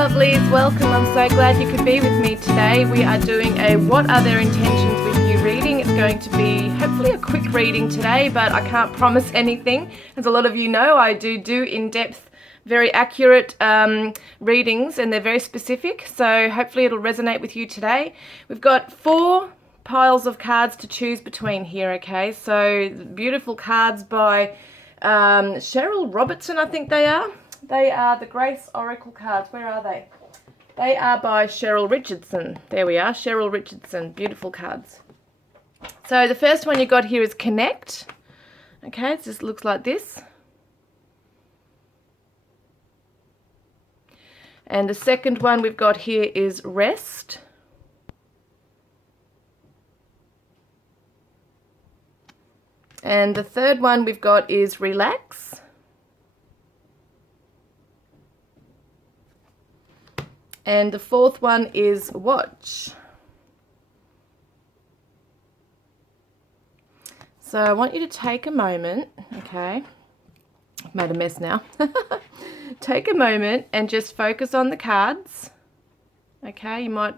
lovelies, welcome. I'm so glad you could be with me today. We are doing a What Are Their Intentions with You reading. It's going to be hopefully a quick reading today, but I can't promise anything. As a lot of you know, I do in-depth, very accurate readings, and they're very specific, so hopefully it'll resonate with you today. We've got 4 piles of cards to choose between here, okay? So beautiful cards by Cheryl Robertson, I think they are. They are the Grace Oracle cards. Where are they? They are by Cheryl Richardson. There we are, Cheryl Richardson. Beautiful cards. So the first one you got here is Connect. Okay, it just looks like this. And the second one we've got here is Rest. And the third one we've got is Relax. And the fourth one is Watch. So I want you to take a moment, okay? I've made a mess now. Take a moment and just focus on the cards. Okay, you might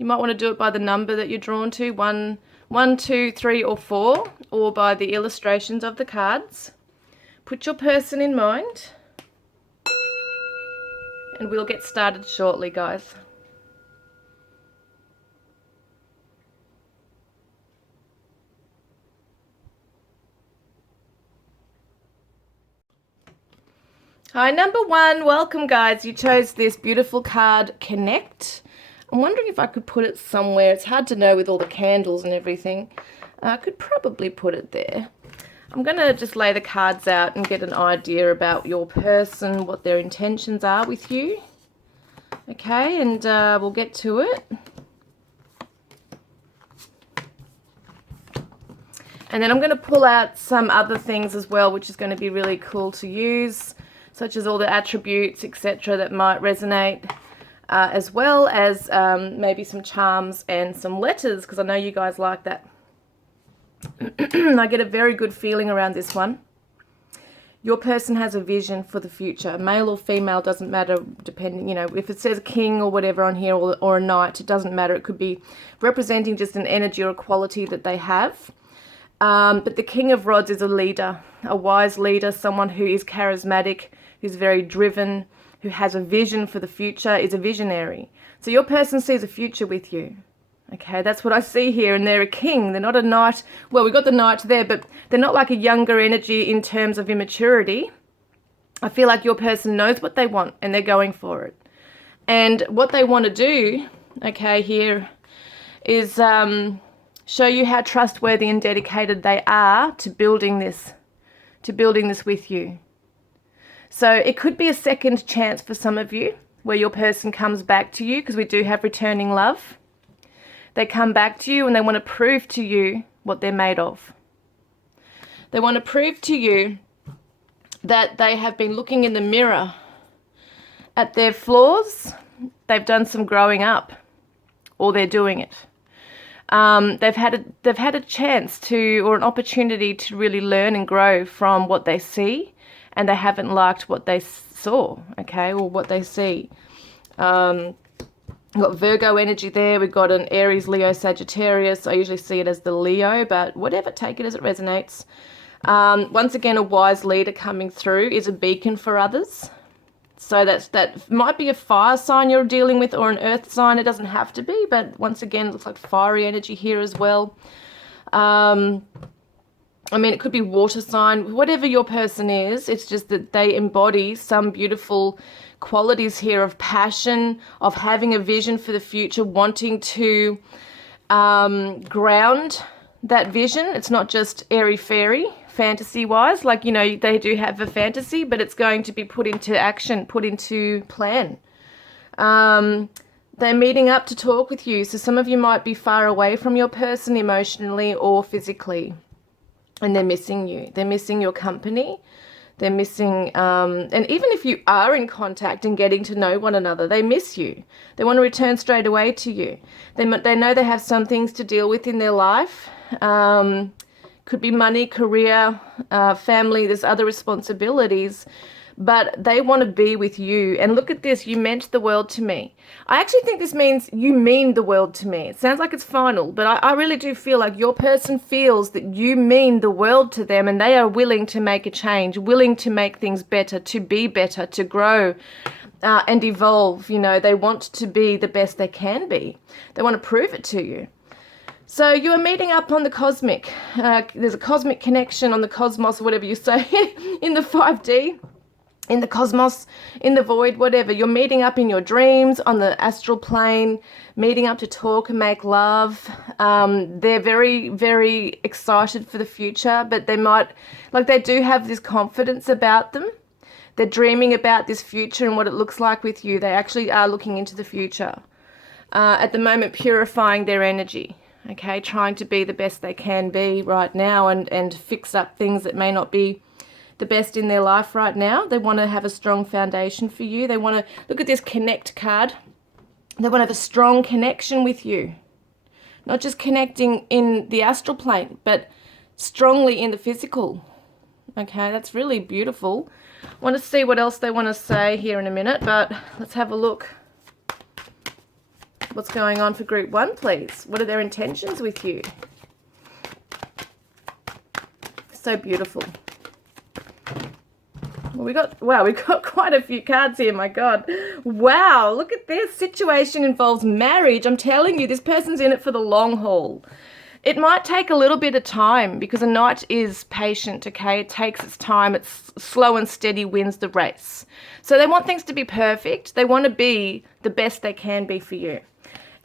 want to do it by the number that you're drawn to, 1, 2, 3, or 4, or by the illustrations of the cards. Put your person in mind. And we'll get started shortly, guys. Hi, number 1. Welcome, guys. You chose this beautiful card, Connect. I'm wondering if I could put it somewhere. It's hard to know with all the candles and everything. I could probably put it there. I'm going to just lay the cards out and get an idea about your person, what their intentions are with you. Okay, and we'll get to it. And then I'm going to pull out some other things as well, which is going to be really cool to use, such as all the attributes, etc., that might resonate, as well as maybe some charms and some letters, because I know you guys like that. I get a very good feeling around this one. Your person has a vision for the future. Male or female, doesn't matter, depending, you know, if it says king or whatever on here, or a knight, it doesn't matter. It could be representing just an energy or a quality that they have. But the King of Rods is a leader, a wise leader, someone who is charismatic, who's very driven, who has a vision for the future, is a visionary. So your person sees a future with you. Okay, that's what I see here, and they're a king. They're not a knight. Well, we got the knight there, but they're not like a younger energy in terms of immaturity. I feel like your person knows what they want, and they're going for it. And what they want to do, okay, here is show you how trustworthy and dedicated they are to building this with you. So it could be a second chance for some of you, where your person comes back to you, because we do have returning love. They come back to you and they want to prove to you what they're made of. They want to prove to you that they have been looking in the mirror at their flaws. They've done some growing up, or they're doing it. They've had a chance to, or an opportunity to really learn and grow from what they see, and they haven't liked what they saw, okay, or what they see. We've got Virgo energy there. We've got an Aries, Leo, Sagittarius. I usually see it as the Leo, but whatever, take it as it resonates. Once again, a wise leader coming through is a beacon for others. So that might be a fire sign you're dealing with, or an earth sign. It doesn't have to be, but once again, it looks like fiery energy here as well. I mean, it could be water sign. Whatever your person is, it's just that they embody some beautiful qualities here of passion, of having a vision for the future, wanting to ground that vision. It's not just airy-fairy, fantasy-wise. Like, you know, they do have a fantasy, but it's going to be put into action, put into plan. They're meeting up to talk with you. So some of you might be far away from your person emotionally or physically, and they're missing you. They're missing your company. They're missing, and even if you are in contact and getting to know one another, they miss you. They want to return straight away to you. They know they have some things to deal with in their life, Could be money, career, family, there's other responsibilities, but they want to be with you. And look at this, you meant the world to me. I actually think this means you mean the world to me. It sounds like it's final, but I really do feel like your person feels that you mean the world to them, and they are willing to make a change, willing to make things better, to be better, to grow and evolve. You know, they want to be the best they can be. They want to prove it to you. So you are meeting up on the cosmic. There's a cosmic connection on the cosmos, or whatever you say, in the 5D. In the cosmos, in the void, whatever. You're meeting up in your dreams, on the astral plane, meeting up to talk and make love. They're very, very excited for the future, but they might, like, they do have this confidence about them. They're dreaming about this future and what it looks like with you. They actually are looking into the future. At the moment, purifying their energy, okay? Trying to be the best they can be right now, and fix up things that may not be the best in their life right now. They want to have a strong foundation for you. They want to, look at this connect card. They want to have a strong connection with you. Not just connecting in the astral plane, but strongly in the physical. Okay, that's really beautiful. I want to see what else they want to say here in a minute, but let's have a look. What's going on for group 1, please? What are their intentions with you? So beautiful. Well, we got quite a few cards here, my God. Wow, look at this. Situation involves marriage. I'm telling you, this person's in it for the long haul. It might take a little bit of time, because a knight is patient, okay? It takes its time. It's slow and steady wins the race. So they want things to be perfect. They want to be the best they can be for you.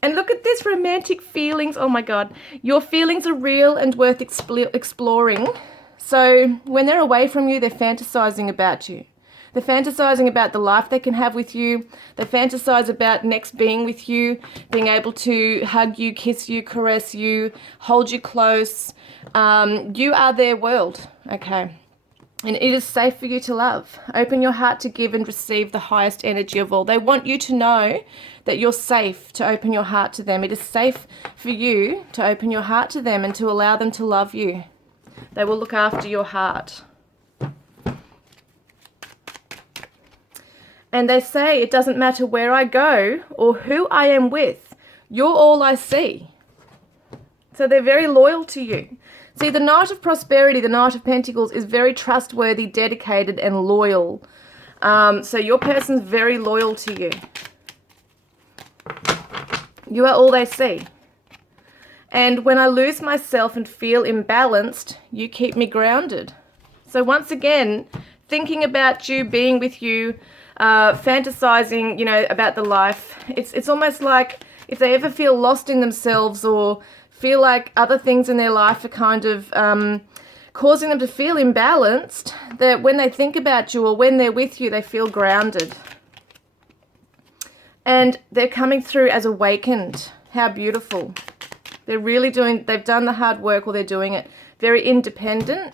And look at this, romantic feelings. Oh my God. Your feelings are real and worth exploring. So when they're away from you, they're fantasizing about you. They're fantasizing about the life they can have with you. They fantasize about next being with you, being able to hug you, kiss you, caress you, hold you close. You are their world, okay? And it is safe for you to love. Open your heart to give and receive the highest energy of all. They want you to know that you're safe to open your heart to them. It is safe for you to open your heart to them and to allow them to love you. They will look after your heart. And they say, it doesn't matter where I go or who I am with, you're all I see. So they're very loyal to you. See, the Knight of Prosperity, the Knight of Pentacles, is very trustworthy, dedicated, and loyal. So your person's very loyal to you. You are all they see. And when I lose myself and feel imbalanced, you keep me grounded. So once again, thinking about you, being with you, fantasizing, you know, about the life. It's almost like if they ever feel lost in themselves or feel like other things in their life are kind of causing them to feel imbalanced, that when they think about you or when they're with you, they feel grounded. And they're coming through as awakened. How beautiful. They're really they've done the hard work, or they're doing it. Very independent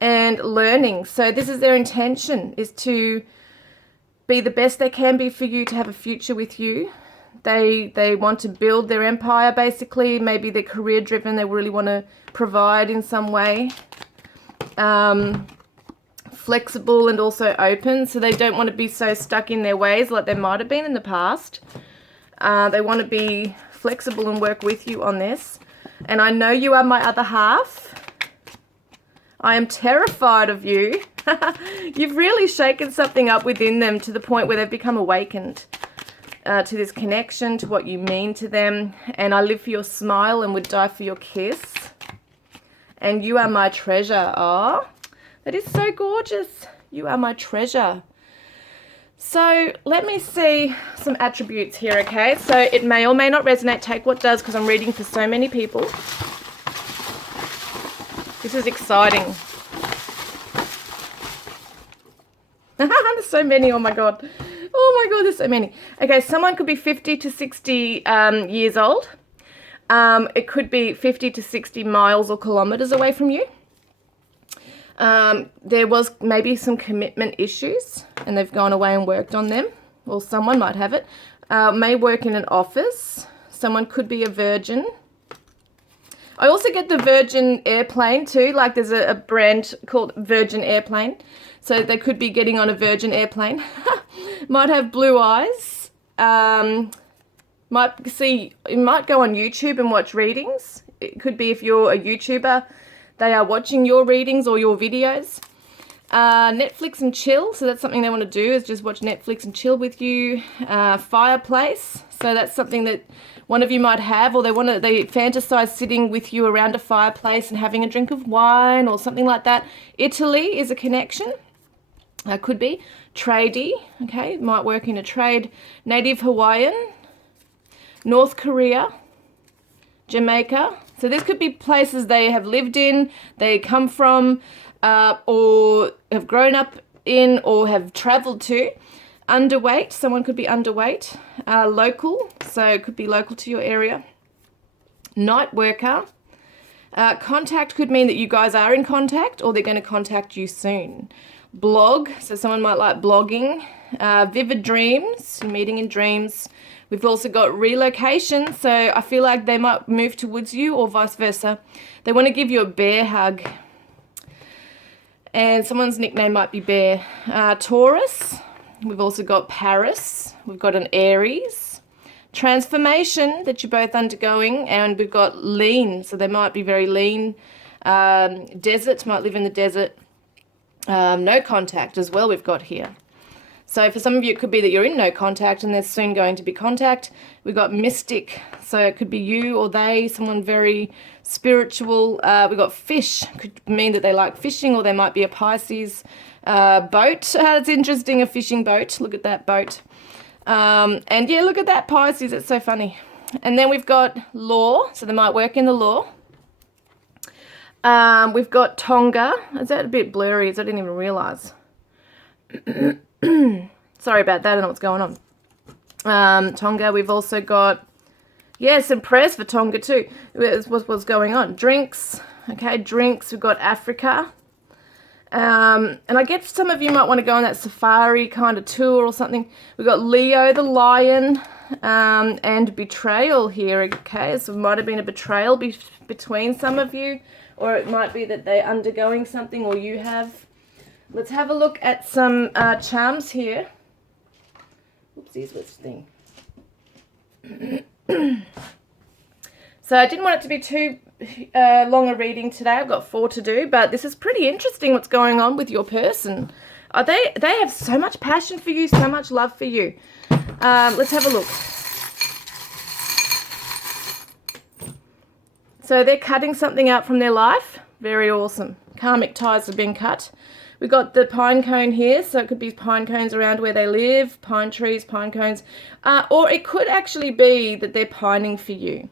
and learning. So this is their intention, is to be the best they can be for you, to have a future with you. They want to build their empire, basically. Maybe they're career driven. They really want to provide in some way. Flexible and also open. So they don't want to be so stuck in their ways like they might have been in the past. They want to be flexible and work with you on this. And I know you are my other half. I am terrified of you. You've really shaken something up within them to the point where they've become awakened to this connection, to what you mean to them. And I live for your smile and would die for your kiss. And you are my treasure. Oh, that is so gorgeous. You are my treasure. So let me see some attributes here, okay? So it may or may not resonate. Take what does, because I'm reading for so many people. This is exciting. There's so many, oh my God. Oh my God, there's so many. Okay, someone could be 50 to 60 years old. It could be 50 to 60 miles or kilometers away from you. There was maybe some commitment issues and they've gone away and worked on them, or someone might have it. May work in an office. Someone could be a virgin. I also get the Virgin airplane too. Like there's a brand called Virgin Airplane. So they could be getting on a Virgin airplane. Might have blue eyes. You might go on YouTube and watch readings. It could be if you're a YouTuber, they are watching your readings or your videos. Netflix and chill. So that's something they want to do, is just watch Netflix and chill with you. Fireplace. So that's something that one of you might have, or they fantasize sitting with you around a fireplace and having a drink of wine or something like that. Italy is a connection. Could be. Tradey, okay, might work in a trade. Native Hawaiian. North Korea. Jamaica. So this could be places they have lived in, they come from, or have grown up in, or have traveled to. Underweight, someone could be underweight. Local, so it could be local to your area. Night worker. Contact could mean that you guys are in contact, or they're going to contact you soon. Blog, so someone might like blogging. Vivid dreams, meeting in dreams. We've also got relocation, so I feel like they might move towards you or vice versa. They want to give you a bear hug. And someone's nickname might be Bear. Taurus. We've also got Paris. We've got an Aries. Transformation that you're both undergoing. And we've got lean. So they might be very lean. Desert, might live in the desert. No contact as well we've got here. So for some of you, it could be that you're in no contact and there's soon going to be contact. We've got mystic. So it could be you or they, someone very spiritual. We've got fish. Could mean that they like fishing, or they might be a Pisces. Boat. It's interesting, a fishing boat. Look at that boat. And yeah, look at that Pisces. It's so funny. And then we've got law. So they might work in the law. We've got Tonga. Is that a bit blurry? I didn't even realise. Sorry about that. I don't know what's going on. Tonga. We've also got, some prayers for Tonga too. What's going on? Drinks. Okay, drinks. We've got Africa. And I guess some of you might want to go on that safari kind of tour or something. We've got Leo the lion, and betrayal here. Okay, so it might have been a betrayal between some of you, or it might be that they're undergoing something, or you have. Let's have a look at some charms here. Oopsies, what's the thing? So I didn't want it to be too long a reading today. I've got 4 to do, but this is pretty interesting what's going on with your person. They have so much passion for you, so much love for you. Let's have a look. So they're cutting something out from their life. Very awesome. Karmic ties have been cut. We've got the pine cone here, so it could be pine cones around where they live, pine trees, pine cones, or it could actually be that they're pining for you.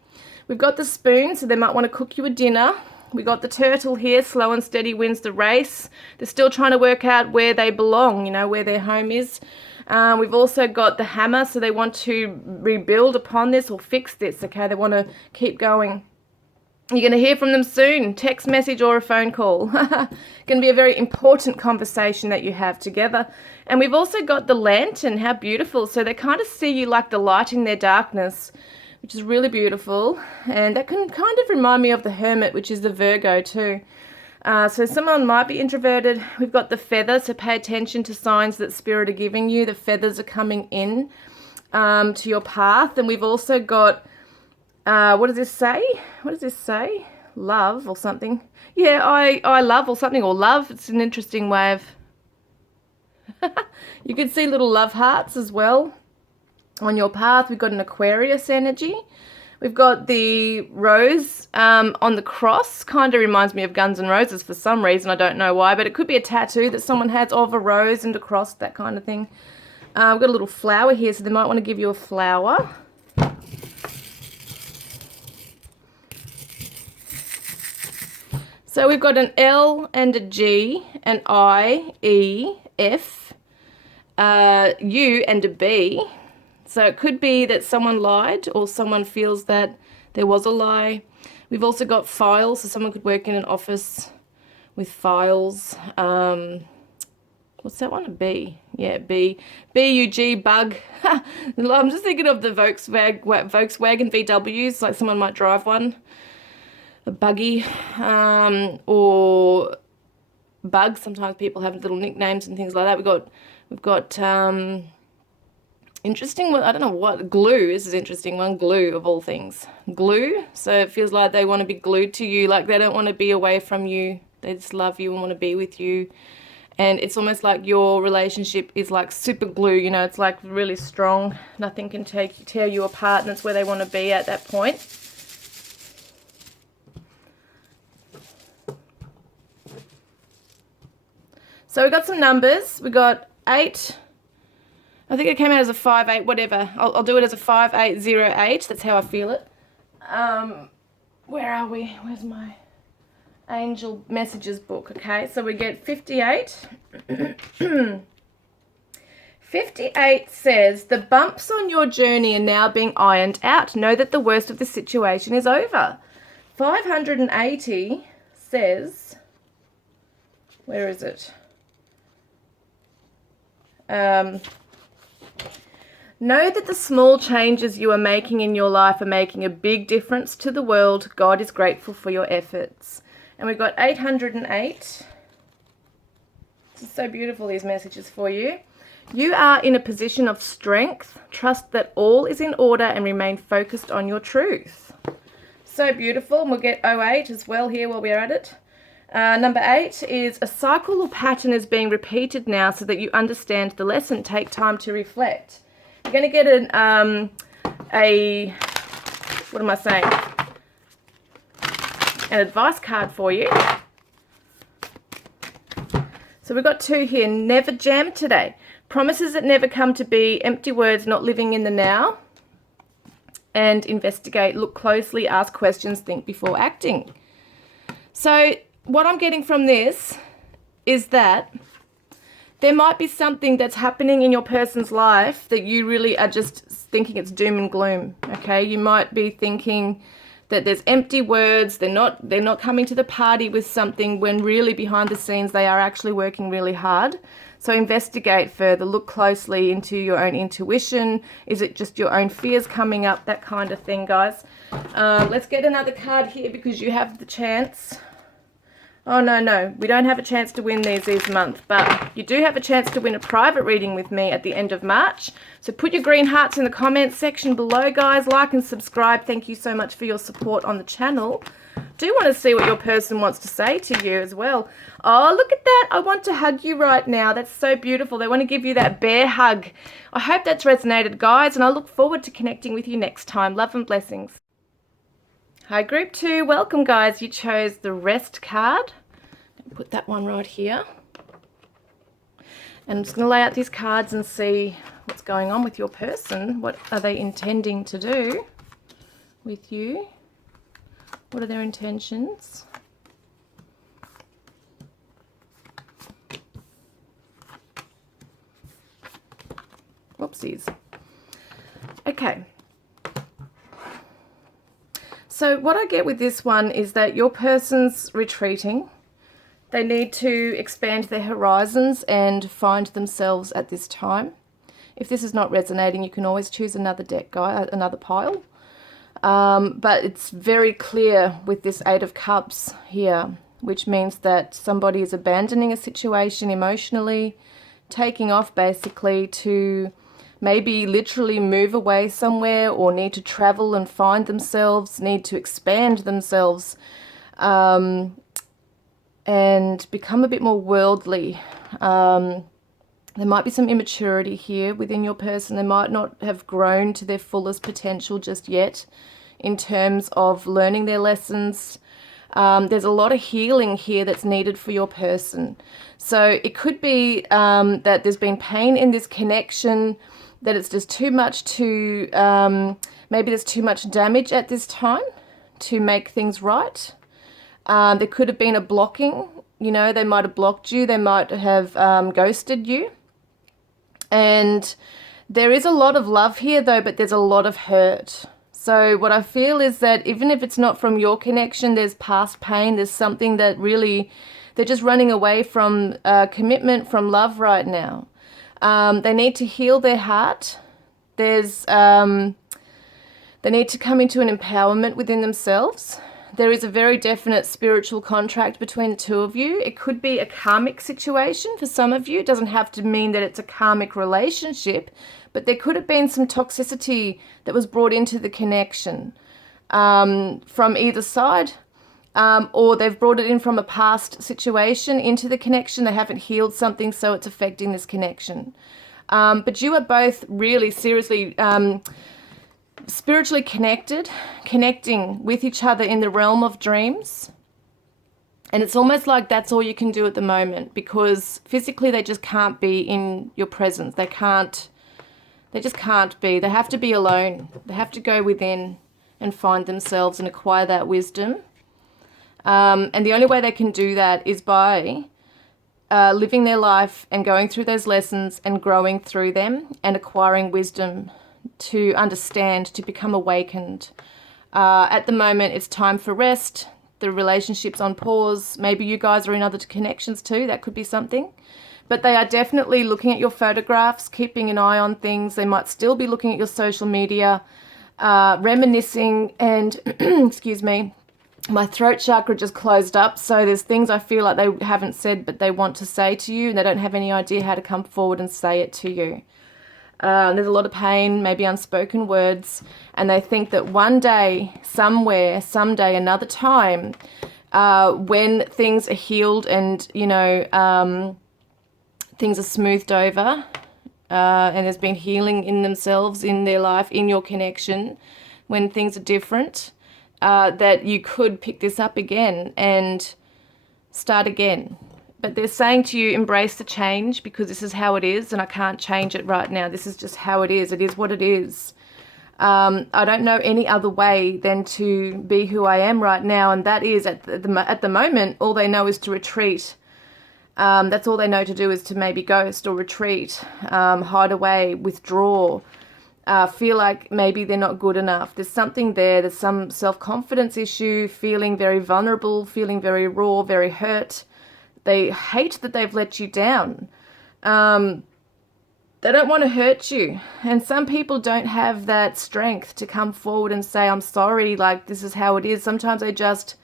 We've got the spoon, so they might want to cook you a dinner. We've got the turtle here, slow and steady wins the race. They're still trying to work out where they belong, where their home is. We've also got the hammer, so they want to rebuild upon this or fix this, okay? They want to keep going. You're going to hear from them soon, text message or a phone call. Going to be a very important conversation that you have together. And we've also got the lantern, how beautiful. So they kind of see you like the light in their darkness, which is really beautiful. And that can kind of remind me of the hermit, which is the Virgo too. So someone might be introverted. We've got the feather, so pay attention to signs that spirit are giving you. The feathers are coming in to your path. And we've also got, what does this say? What does this say? Love or something. Yeah, I love or something, or love. It's an interesting way of... You can see little love hearts as well on your path. We've got an Aquarius energy. We've got the rose on the cross. Kind of reminds me of Guns N' Roses for some reason. I don't know why, but it could be a tattoo that someone has of a rose and a cross, that kind of thing. We've got a little flower here, so they might want to give you a flower. So we've got an L and a G, an I, E, F, U and a B. So it could be that someone lied, or someone feels that there was a lie. We've also got files, so someone could work in an office with files. What's that one? A B. Yeah, B. B-U-G, bug. I'm just thinking of the Volkswagen VWs, like someone might drive one. a buggy, or bugs. Sometimes people have little nicknames and things like that. We've got interesting one. I don't know what glue. This is an interesting one. Glue of all things. Glue. So it feels like they want to be glued to you. Like they don't want to be away from you. They just love you and want to be with you. And it's almost like your relationship is like super glue, you know, it's like really strong. Nothing can tear you apart, and that's where they want to be at that point. So we got some numbers. We got 8. I think it came out as a 5-8, whatever. I'll do it as a 5808. That's how I feel it. Where are we? Where's my angel messages book? Okay, so we get 58. 58 says, the bumps on your journey are now being ironed out. Know that the worst of the situation is over. 580 says, where is it? Know that the small changes you are making in your life are making a big difference to the world. God is grateful for your efforts. And we've got 808. This is so beautiful, these messages for you. You are in a position of strength. Trust that all is in order and remain focused on your truth. So beautiful. And we'll get 08 as well here while we're at it. Number 8 is a cycle or pattern is being repeated now so that you understand the lesson. Take time to reflect. You're going to get an advice card for you. So we've got 2 here. Never jam today. Promises that never come to be, empty words, not living in the now. And investigate, look closely, ask questions, think before acting. So what I'm getting from this is that there might be something that's happening in your person's life that you really are just thinking it's doom and gloom, okay? You might be thinking that there's empty words, they're not coming to the party with something when really behind the scenes they are actually working really hard. So investigate further, look closely into your own intuition. Is it just your own fears coming up? That kind of thing, guys. Let's get another card here because you have the chance. Oh, no, we don't have a chance to win these this month, but you do have a chance to win a private reading with me at the end of March. So put your green hearts in the comments section below, guys. Like and subscribe. Thank you so much for your support on the channel. Do want to see what your person wants to say to you as well. Oh, look at that. I want to hug you right now. That's so beautiful. They want to give you that bear hug. I hope that's resonated, guys, and I look forward to connecting with you next time. Love and blessings. Hi, group 2. Welcome, guys. You chose the rest card. Put that one right here. And I'm just going to lay out these cards and see what's going on with your person. What are they intending to do with you? What are their intentions? Whoopsies. Okay. So what I get with this one is that your person's retreating. They need to expand their horizons and find themselves at this time. If this is not resonating, you can always choose another deck, guy, another pile. But it's very clear with this 8 of Cups here, which means that somebody is abandoning a situation emotionally, taking off basically to maybe literally move away somewhere or need to travel and find themselves, need to expand themselves, and become a bit more worldly. There might be some immaturity here within your person. They might not have grown to their fullest potential just yet in terms of learning their lessons. There's a lot of healing here that's needed for your person. So it could be that there's been pain in this connection, that it's just too much to, maybe there's too much damage at this time to make things right. There could have been a blocking, you know, they might have blocked you, they might have ghosted you. And there is a lot of love here though, but there's a lot of hurt. So what I feel is that even if it's not from your connection, there's past pain, there's something that really, they're just running away from commitment, from love right now. They need to heal their heart. They need to come into an empowerment within themselves. there is a very definite spiritual contract between the two of you. It could be a karmic situation for some of you. It doesn't have to mean that it's a karmic relationship, but there could have been some toxicity that was brought into the connection from either side, or they've brought it in from a past situation into the connection. They haven't healed something, so it's affecting this connection. But you are both really seriously spiritually connecting with each other in the realm of dreams. And it's almost like that's all you can do at the moment, because physically they just can't be in your presence. They just can't be. They have to be alone. They have to go within and find themselves and acquire that wisdom. And the only way they can do that is by living their life and going through those lessons and growing through them and acquiring wisdom to understand, to become awakened. At the moment, it's time for rest. The relationship's on pause. Maybe you guys are in other connections too. That could be something. But they are definitely looking at your photographs, keeping an eye on things. They might still be looking at your social media, reminiscing, and, excuse me, my throat chakra just closed up. So there's things I feel like they haven't said, but they want to say to you, and they don't have any idea how to come forward and say it to you. There's a lot of pain, maybe unspoken words, and they think that one day, somewhere, someday, another time, when things are healed and, you know, things are smoothed over, and there's been healing in themselves, in their life, in your connection, when things are different, that you could pick this up again and start again. But they're saying to you, embrace the change, because this is how it is, and I can't change it right now. This is just how it is. It is what it is. I don't know any other way than to be who I am right now, and that is, at the moment, all they know is to retreat. That's all they know to do, is to maybe ghost or retreat, hide away, withdraw, feel like maybe they're not good enough. There's something there. There's some self-confidence issue, feeling very vulnerable, feeling very raw, very hurt. They hate that they've let you down. They don't want to hurt you. And some people don't have that strength to come forward and say, I'm sorry, like, this is how it is. Sometimes they just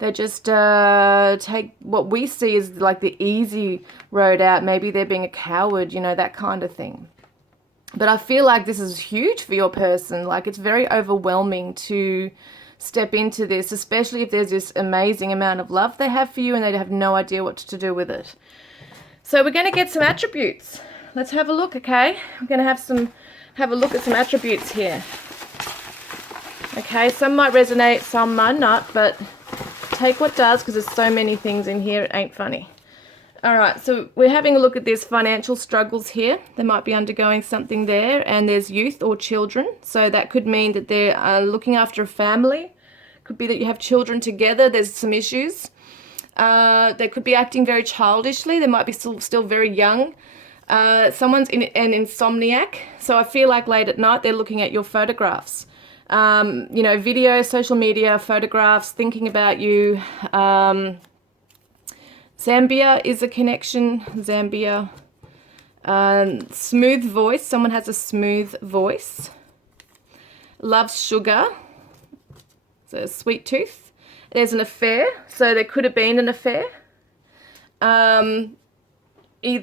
take what we see as like the easy road out. Maybe they're being a coward, you know, that kind of thing. But I feel like this is huge for your person. Like, it's very overwhelming to step into this, especially if there's this amazing amount of love they have for you and they have no idea what to do with it. So we're going to get some attributes. Let's have a look, okay? I'm going to have a look at some attributes here. Okay, some might resonate, some might not, but take what does, because there's so many things in here, it ain't funny. All right, so we're having a look at these financial struggles here. They might be undergoing something there, and there's youth or children. So that could mean that they're looking after a family. Could be that you have children together. There's some issues. They could be acting very childishly. They might be still very young. Someone's an insomniac. So I feel like late at night they're looking at your photographs. You know, video, social media, photographs, thinking about you. Zambia is a connection. Zambia. Smooth voice. Someone has a smooth voice. Loves sugar. So sweet tooth. There's an affair. So there could have been an affair. Either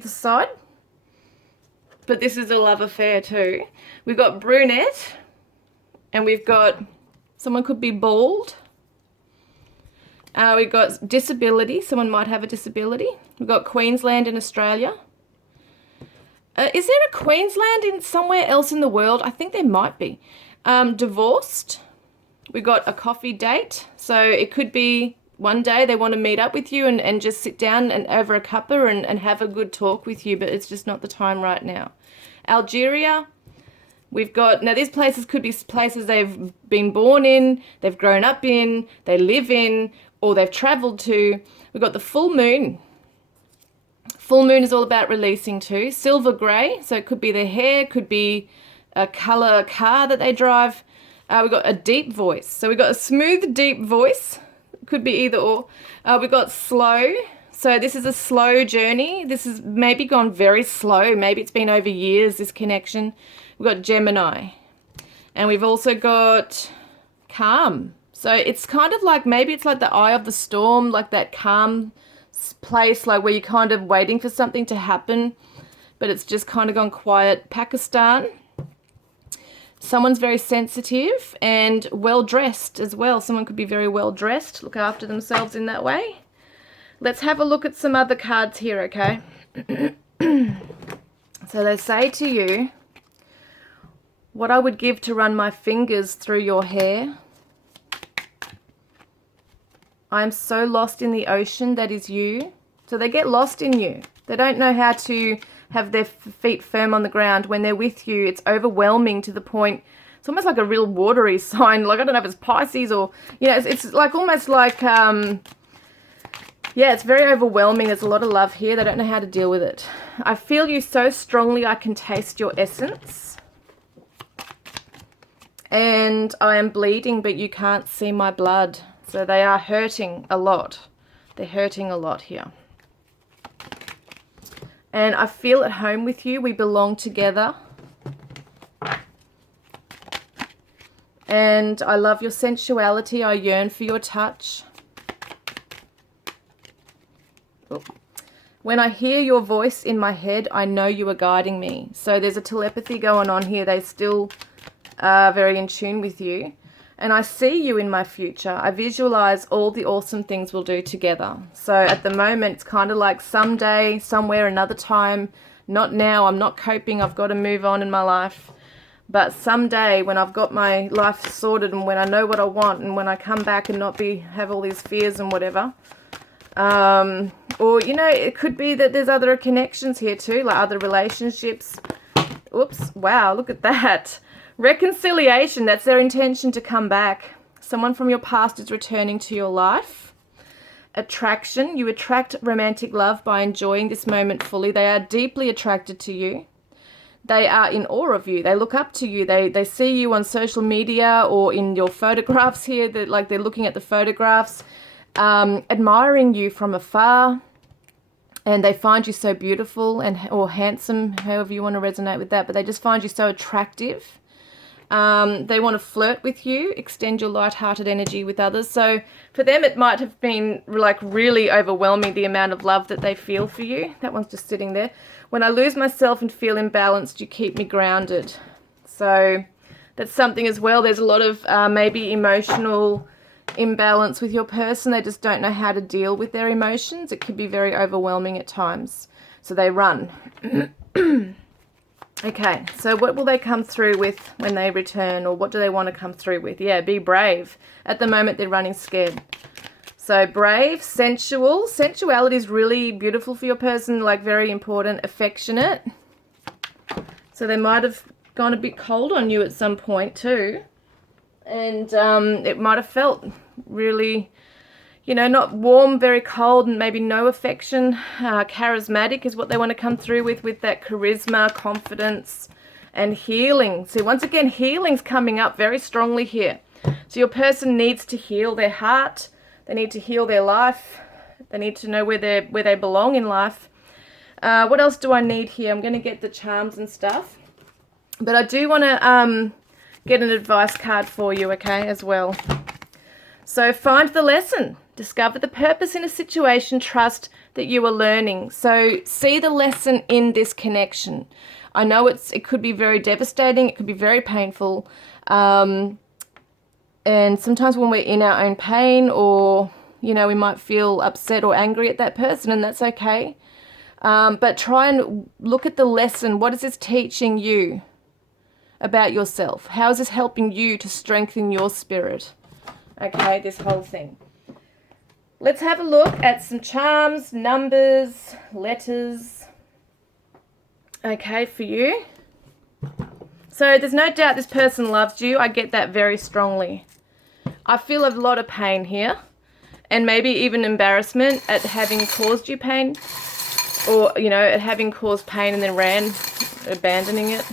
side. But this is a love affair too. We've got brunette. And we've got, someone could be bald. We've got disability. Someone might have a disability. We've got Queensland in Australia. Is there a Queensland in somewhere else in the world? I think there might be. Divorced. We've got a coffee date. So it could be one day they want to meet up with you and just sit down and over a cuppa and have a good talk with you, but it's just not the time right now. Algeria. We've got, now these places could be places they've been born in, they've grown up in, they live in, or they've travelled to. We've got the full moon. Full moon is all about releasing too. Silver grey, so it could be their hair, could be a colour car that they drive. We've got a deep voice. So we've got a smooth, deep voice. Could be either or. We've got slow. So this is a slow journey. This has maybe gone very slow. Maybe it's been over years, this connection. We've got Gemini. And we've also got calm. So So it's kind of like, maybe it's like the eye of the storm, like that calm place, like where you're kind of waiting for something to happen, but it's just kind of gone quiet. Pakistan. Someone's very sensitive and well-dressed as well. Someone could be very well-dressed, look after themselves in that way. Let's have a look at some other cards here, okay? So they say to you, what I would give to run my fingers through your hair. I am so lost in the ocean that is you. So they get lost in you. They don't know how to have their feet firm on the ground. When they're with you, it's overwhelming to the point, it's almost like a real watery sign. Like, I don't know if it's Pisces or, you know, it's like almost like, yeah, it's very overwhelming. There's a lot of love here. They don't know how to deal with it. I feel you so strongly, I can taste your essence. And I am bleeding, but you can't see my blood. So they are hurting a lot. They're hurting a lot here. And I feel at home with you. We belong together. And I love your sensuality. I yearn for your touch. Oh. When I hear your voice in my head, I know you are guiding me. So there's a telepathy going on here. They still are very in tune with you. And I see you in my future. I visualize all the awesome things we'll do together. So at the moment, it's kind of like someday, somewhere, another time. Not now. I'm not coping. I've got to move on in my life. But someday, when I've got my life sorted and when I know what I want and when I come back and not have all these fears and whatever. Or, you know, it could be that there's other connections here too, like other relationships. Oops. Wow, look at that. Reconciliation, that's their intention to come back. Someone from your past is returning to your life. Attraction, you attract romantic love by enjoying this moment fully. They are deeply attracted to you. They are in awe of you. They look up to you. They see you on social media or in your photographs here. They're looking at the photographs, admiring you from afar. And they find you so beautiful or handsome, however you want to resonate with that. But they just find you so attractive. They want to flirt with you, extend your light-hearted energy with others. So for them, it might have been like really overwhelming, the amount of love that they feel for you. That one's just sitting there. When I lose myself and feel imbalanced, you keep me grounded. So that's something as well. There's a lot of maybe emotional imbalance with your person. They just don't know how to deal with their emotions. It could be very overwhelming at times. So they run. Okay, so what will they come through with when they return, or what do they want to come through with? Yeah, be brave. At the moment, they're running scared. So brave, sensual. Sensuality is really beautiful for your person, like very important, affectionate. So they might have gone a bit cold on you at some point too. And it might have felt really, you know, not warm, very cold, and maybe no affection. Charismatic is what they want to come through with that charisma, confidence, and healing. See, once again, healing's coming up very strongly here. So your person needs to heal their heart. They need to heal their life. They need to know where they belong in life. What else do I need here? I'm going to get the charms and stuff. But I do want to get an advice card for you, okay, as well. So find the lesson. Discover the purpose in a situation. Trust that you are learning. So see the lesson in this connection. I know it could be very devastating. It could be very painful. And sometimes when we're in our own pain, or, you know, we might feel upset or angry at that person, and that's okay. But try and look at the lesson. What is this teaching you about yourself? How is this helping you to strengthen your spirit? Okay, this whole thing. Let's have a look at some charms, numbers, letters. Okay, for you. So there's no doubt this person loves you. I get that very strongly. I feel a lot of pain here, and maybe even embarrassment at having caused you pain, or, you know, at having caused pain and then abandoning it.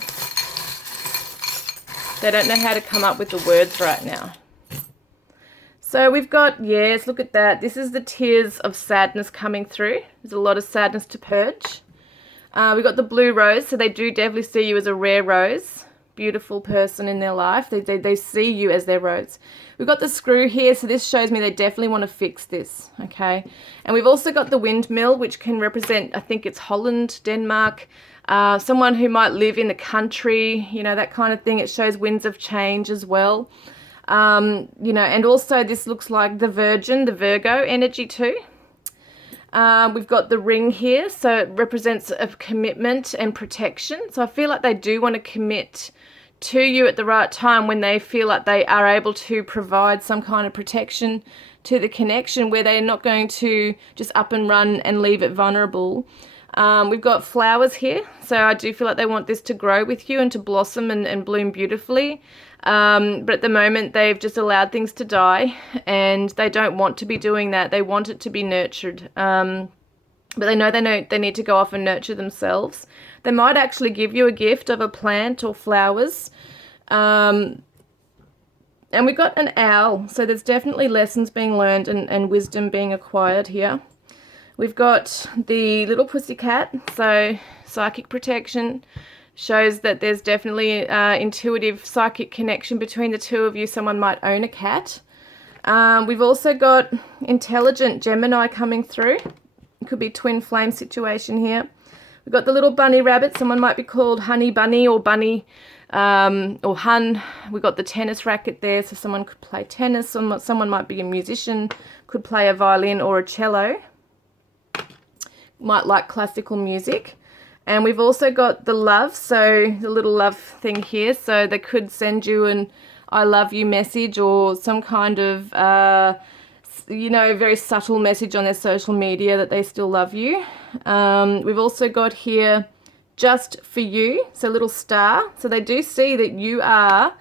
They don't know how to come up with the words right now. So we've got, yes, look at that. This is the tears of sadness coming through. There's a lot of sadness to purge. We've got the blue rose, so they do definitely see you as a rare rose. beautiful person in their life. They see you as their rose. We've got the screw here, so this shows me they definitely want to fix this, okay? And we've also got the windmill, which can represent, I think it's Holland, Denmark, someone who might live in the country, you know, that kind of thing. It shows winds of change as well. You know, and also this looks like the Virgin, the Virgo energy too. We've got the ring here, so it represents a commitment and protection. So I feel like they do want to commit to you at the right time when they feel like they are able to provide some kind of protection to the connection, where they're not going to just up and run and leave it vulnerable. We've got flowers here, so I do feel like they want this to grow with you and to blossom and bloom beautifully. But at the moment they've just allowed things to die, and they don't want to be doing that. They want it to be nurtured. But they know they need to go off and nurture themselves. They might actually give you a gift of a plant or flowers. And we've got an owl, so there's definitely lessons being learned and wisdom being acquired here. We've got the little pussycat, so psychic protection, shows that there's definitely intuitive psychic connection between the two of you. Someone might own a cat. We've also got intelligent Gemini coming through. It could be twin flame situation here. We've got the little bunny rabbit. Someone might be called Honey Bunny or Bunny or Hun. We've got the tennis racket there, so someone could play tennis. Someone might be a musician, could play a violin or a cello. Might like classical music. And we've also got the love, so the little love thing here. So they could send you an I love you message or some kind of, you know, very subtle message on their social media that they still love you. We've also got here just for you, so a little star. So they do see that you are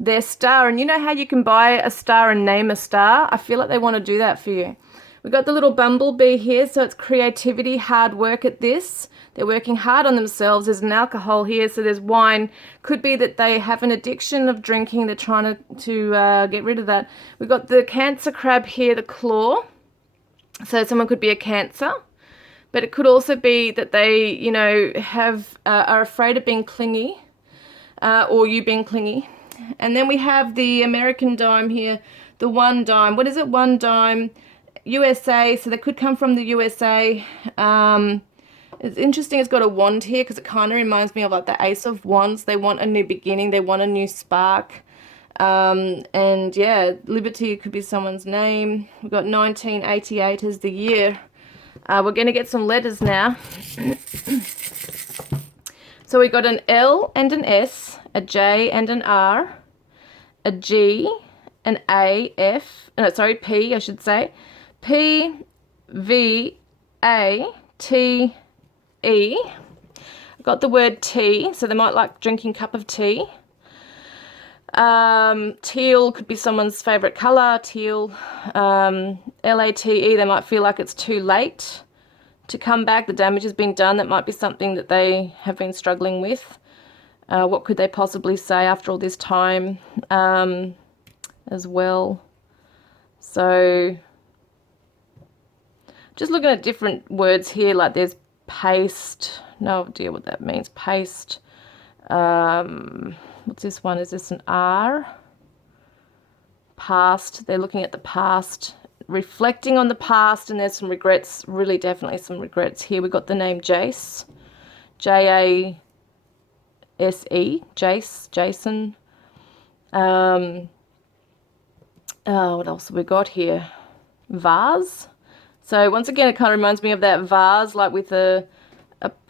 their star. And you know how you can buy a star and name a star? I feel like they want to do that for you. We've got the little bumblebee here, so it's creativity, hard work at this. They're working hard on themselves. There's an alcohol here, so there's wine. Could be that they have an addiction of drinking. They're trying to get rid of that. We've got the cancer crab here, the claw. So someone could be a Cancer. But it could also be that they, you know, are afraid of being clingy, or you being clingy. And then we have the American dime here, the one dime. What is it? One dime. USA, so they could come from the USA. It's interesting, it's got a wand here because it kind of reminds me of like the Ace of Wands. They want a new beginning, they want a new spark. And yeah, Liberty could be someone's name. We've got 1988 as the year. We're going to get some letters now. So we got an L and an S, a J and an R, a G, an A, F, no, sorry, P, I should say. P, V, A, T, E. I've got the word tea, so they might like drinking cup of tea. Teal could be someone's favourite colour, teal. L-A-T-E, they might feel like it's too late to come back. The damage has been done. That might be something that they have been struggling with. What could they possibly say after all this time as well? So just looking at different words here, like there's paste. No idea what that means. Paste. What's this one? Is this an R? Past. They're looking at the past, reflecting on the past, and there's some regrets, really definitely some regrets here. We've got the name Jace. J-A-S-E. Jace. Jason. What else have we got here? Vase. So once again, it kind of reminds me of that vase, like with a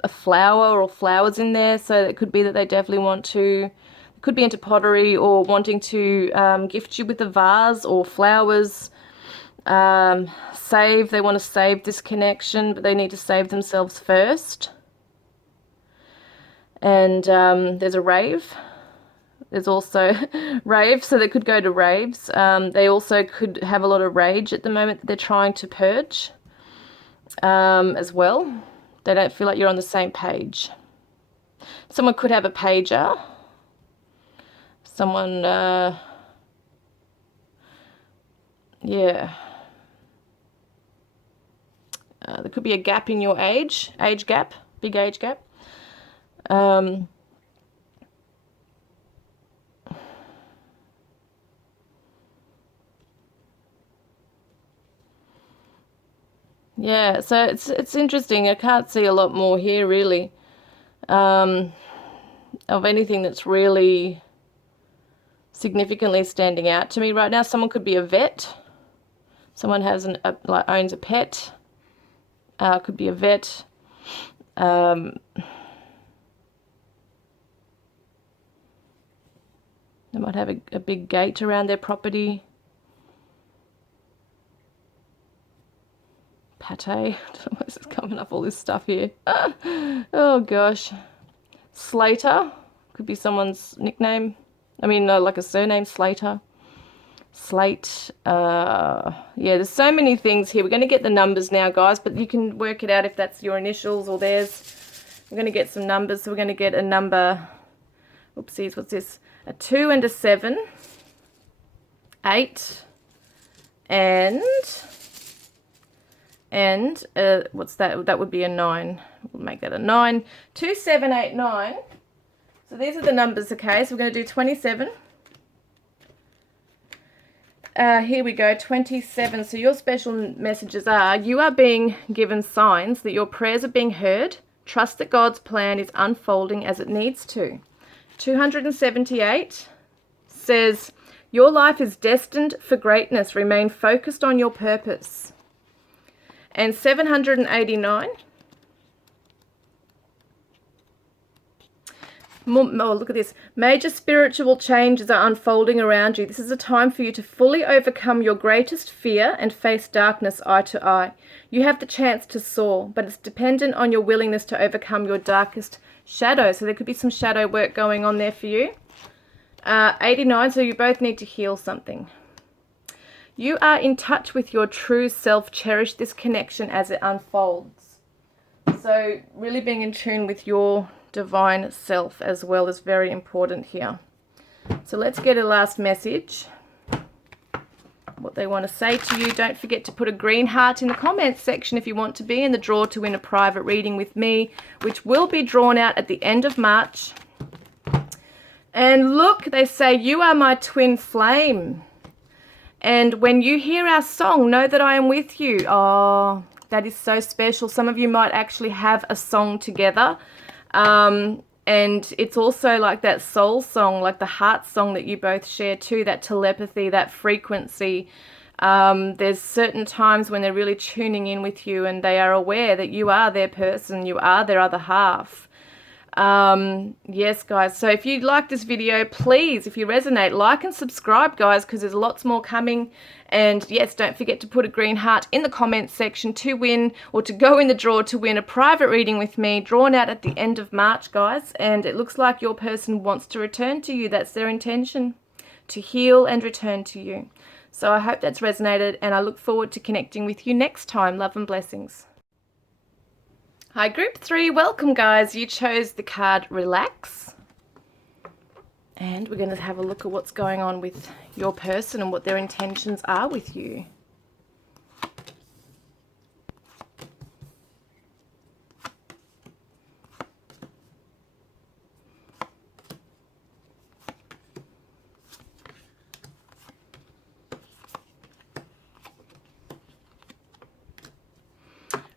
flower or flowers in there. So it could be that they definitely want to, could be into pottery or wanting to gift you with a vase or flowers. Save, they want to save this connection, but they need to save themselves first. And there's a rave. There's also raves, so they could go to raves. They also could have a lot of rage at the moment that they're trying to purge as well. They don't feel like you're on the same page. Someone could have a pager. Someone, yeah. There could be a gap in your age gap, big age gap. Yeah, so it's interesting. I can't see a lot more here, really, of anything that's really significantly standing out to me right now. Someone could be a vet. Someone has like owns a pet. Could be a vet. They might have a big gate around their property. Pate. This is coming up all this stuff here. Oh gosh. Slater. Could be someone's nickname. I mean, like a surname, Slater. Slate. Yeah, there's so many things here. We're going to get the numbers now, guys, but you can work it out if that's your initials or theirs. We're going to get some numbers. So we're going to get a number. Oopsies, what's this? A 2 and a 7. 8. And what's that? That would be a 9. We'll make that a 9. 2, 7, 8, 9. So these are the numbers, okay? So we're going to do 27. Here we go, 27. So your special messages are, you are being given signs that your prayers are being heard. Trust that God's plan is unfolding as it needs to. 278 says, your life is destined for greatness. Remain focused on your purpose. And 789. Oh, look at this. Major spiritual changes are unfolding around you. This is a time for you to fully overcome your greatest fear and face darkness eye to eye. You have the chance to soar, but it's dependent on your willingness to overcome your darkest shadow. So there could be some shadow work going on there for you. 89, so you both need to heal something. You are in touch with your true self. Cherish this connection as it unfolds. So really being in tune with your divine self as well is very important here. So let's get a last message. What they want to say to you. Don't forget to put a green heart in the comments section if you want to be in the draw to win a private reading with me, which will be drawn out at the end of March. And look, they say, you are my twin flame. And when you hear our song, know that I am with you. Oh, that is so special. Some of you might actually have a song together. And it's also like that soul song, like the heart song that you both share too, that telepathy, that frequency. There's certain times when they're really tuning in with you and they are aware that you are their person, you are their other half. Yes, guys. So if you like this video, please, if you resonate, like and subscribe, guys, because there's lots more coming. And yes, don't forget to put a green heart in the comments section to win, or to go in the draw to win a private reading with me, drawn out at the end of March, guys. And it looks like your person wants to return to you. That's their intention, to heal and return to you. So I hope that's resonated, and I look forward to connecting with you next time. Love and blessings. Hi, group 3. Welcome, guys. You chose the card Relax. And we're going to have a look at what's going on with your person and what their intentions are with you.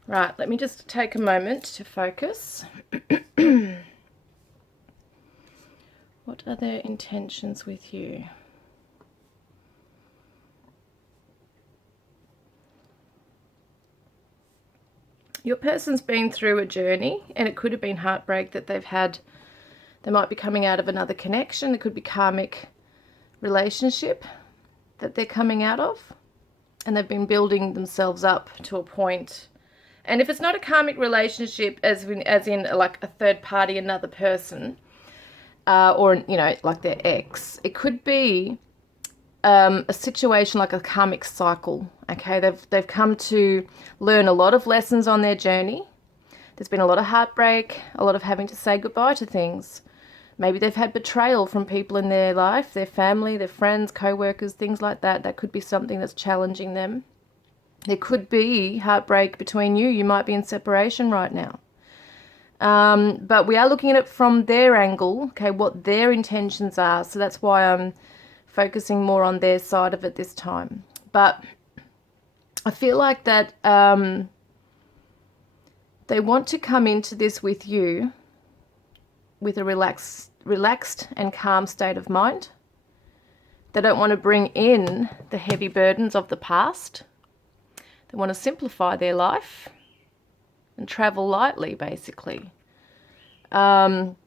Right, let me just take a moment to focus. What are their intentions with you? Your person's been through a journey, and it could have been heartbreak that they've had. They might be coming out of another connection. It could be karmic relationship that they're coming out of, and they've been building themselves up to a point. And if it's not a karmic relationship, as in like a third party, another person, or, you know, like their ex, it could be a situation like a karmic cycle. Okay, they've come to learn a lot of lessons on their journey. There's been a lot of heartbreak, a lot of having to say goodbye to things. Maybe they've had betrayal from people in their life, their family, their friends, co-workers, things like that. That could be something that's challenging them. There could be heartbreak between you. You might be in separation right now. But we are looking at it from their angle, okay, what their intentions are. So that's why I'm focusing more on their side of it this time. But I feel like that They want to come into this with you with a relaxed and calm state of mind. They don't want to bring in the heavy burdens of the past. They want to simplify their life and travel lightly, basically. They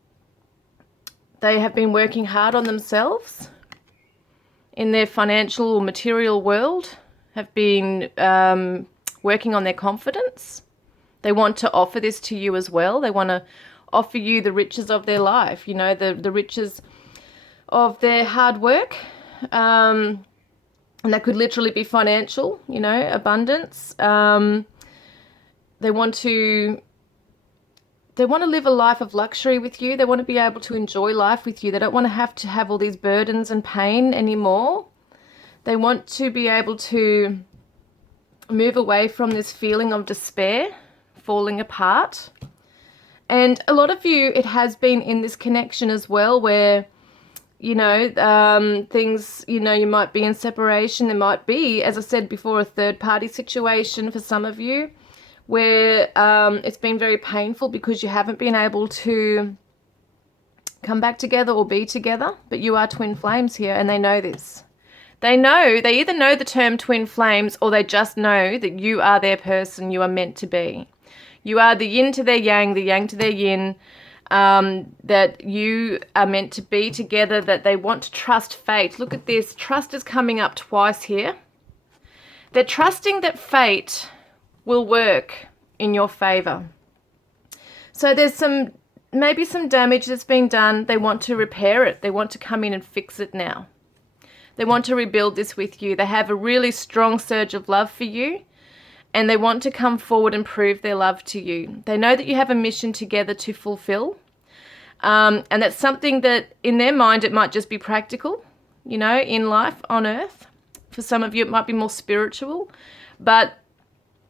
have been working hard on themselves in their financial or material world, have been working on their confidence. They want to offer this to you as well. They want to offer you the riches of their life, you know, the riches of their hard work. And that could literally be financial, you know, abundance. They want to live a life of luxury with you. They want to be able to enjoy life with you. They don't want to have all these burdens and pain anymore. They want to be able to move away from this feeling of despair, falling apart. And a lot of you, it has been in this connection as well where, you know, things, you know, you might be in separation. There might be, as I said before, a third-party situation for some of you where it's been very painful because you haven't been able to come back together or be together, but you are twin flames here, and they know this. They either know the term twin flames, or they just know that you are their person, you are meant to be. You are the yin to their yang, the yang to their yin, that you are meant to be together, that they want to trust fate. Look at this, trust is coming up twice here. They're trusting that fate will work in your favor. So there's maybe some damage that's been done. They want to repair it. They want to come in and fix it now. They want to rebuild this with you. They have a really strong surge of love for you, and they want to come forward and prove their love to you. They know that you have a mission together to fulfill, and that's something that in their mind it might just be practical, you know, in life on earth. For some of you it might be more spiritual, but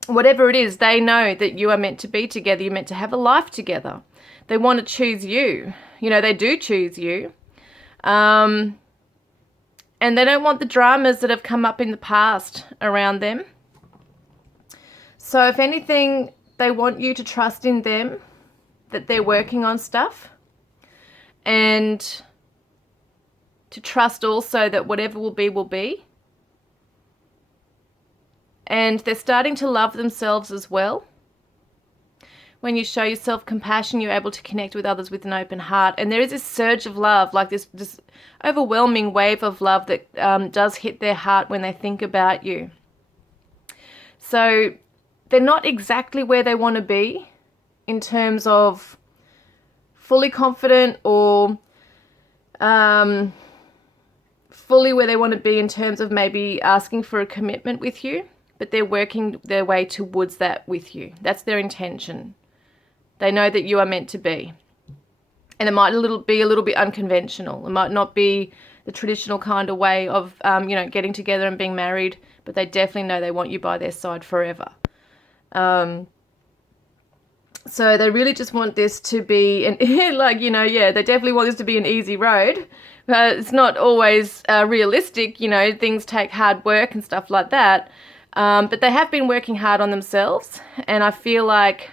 whatever it is, they know that you are meant to be together. You're meant to have a life together. They want to choose you. You know, they do choose you. And they don't want the dramas that have come up in the past around them. So if anything, they want you to trust in them, that they're working on stuff. And to trust also that whatever will be, will be. And they're starting to love themselves as well. When you show yourself compassion, you're able to connect with others with an open heart. And there is this surge of love, like this overwhelming wave of love that does hit their heart when they think about you. So they're not exactly where they want to be in terms of fully confident or fully where they want to be in terms of maybe asking for a commitment with you. But they're working their way towards that with you. That's their intention. They know that you are meant to be. And it might be a little bit unconventional. It might not be the traditional kind of way of, you know, getting together and being married. But they definitely know they want you by their side forever. So they really just want this to be, like, you know, yeah, they definitely want this to be an easy road. But it's not always realistic. You know, things take hard work and stuff like that. But they have been working hard on themselves, and I feel like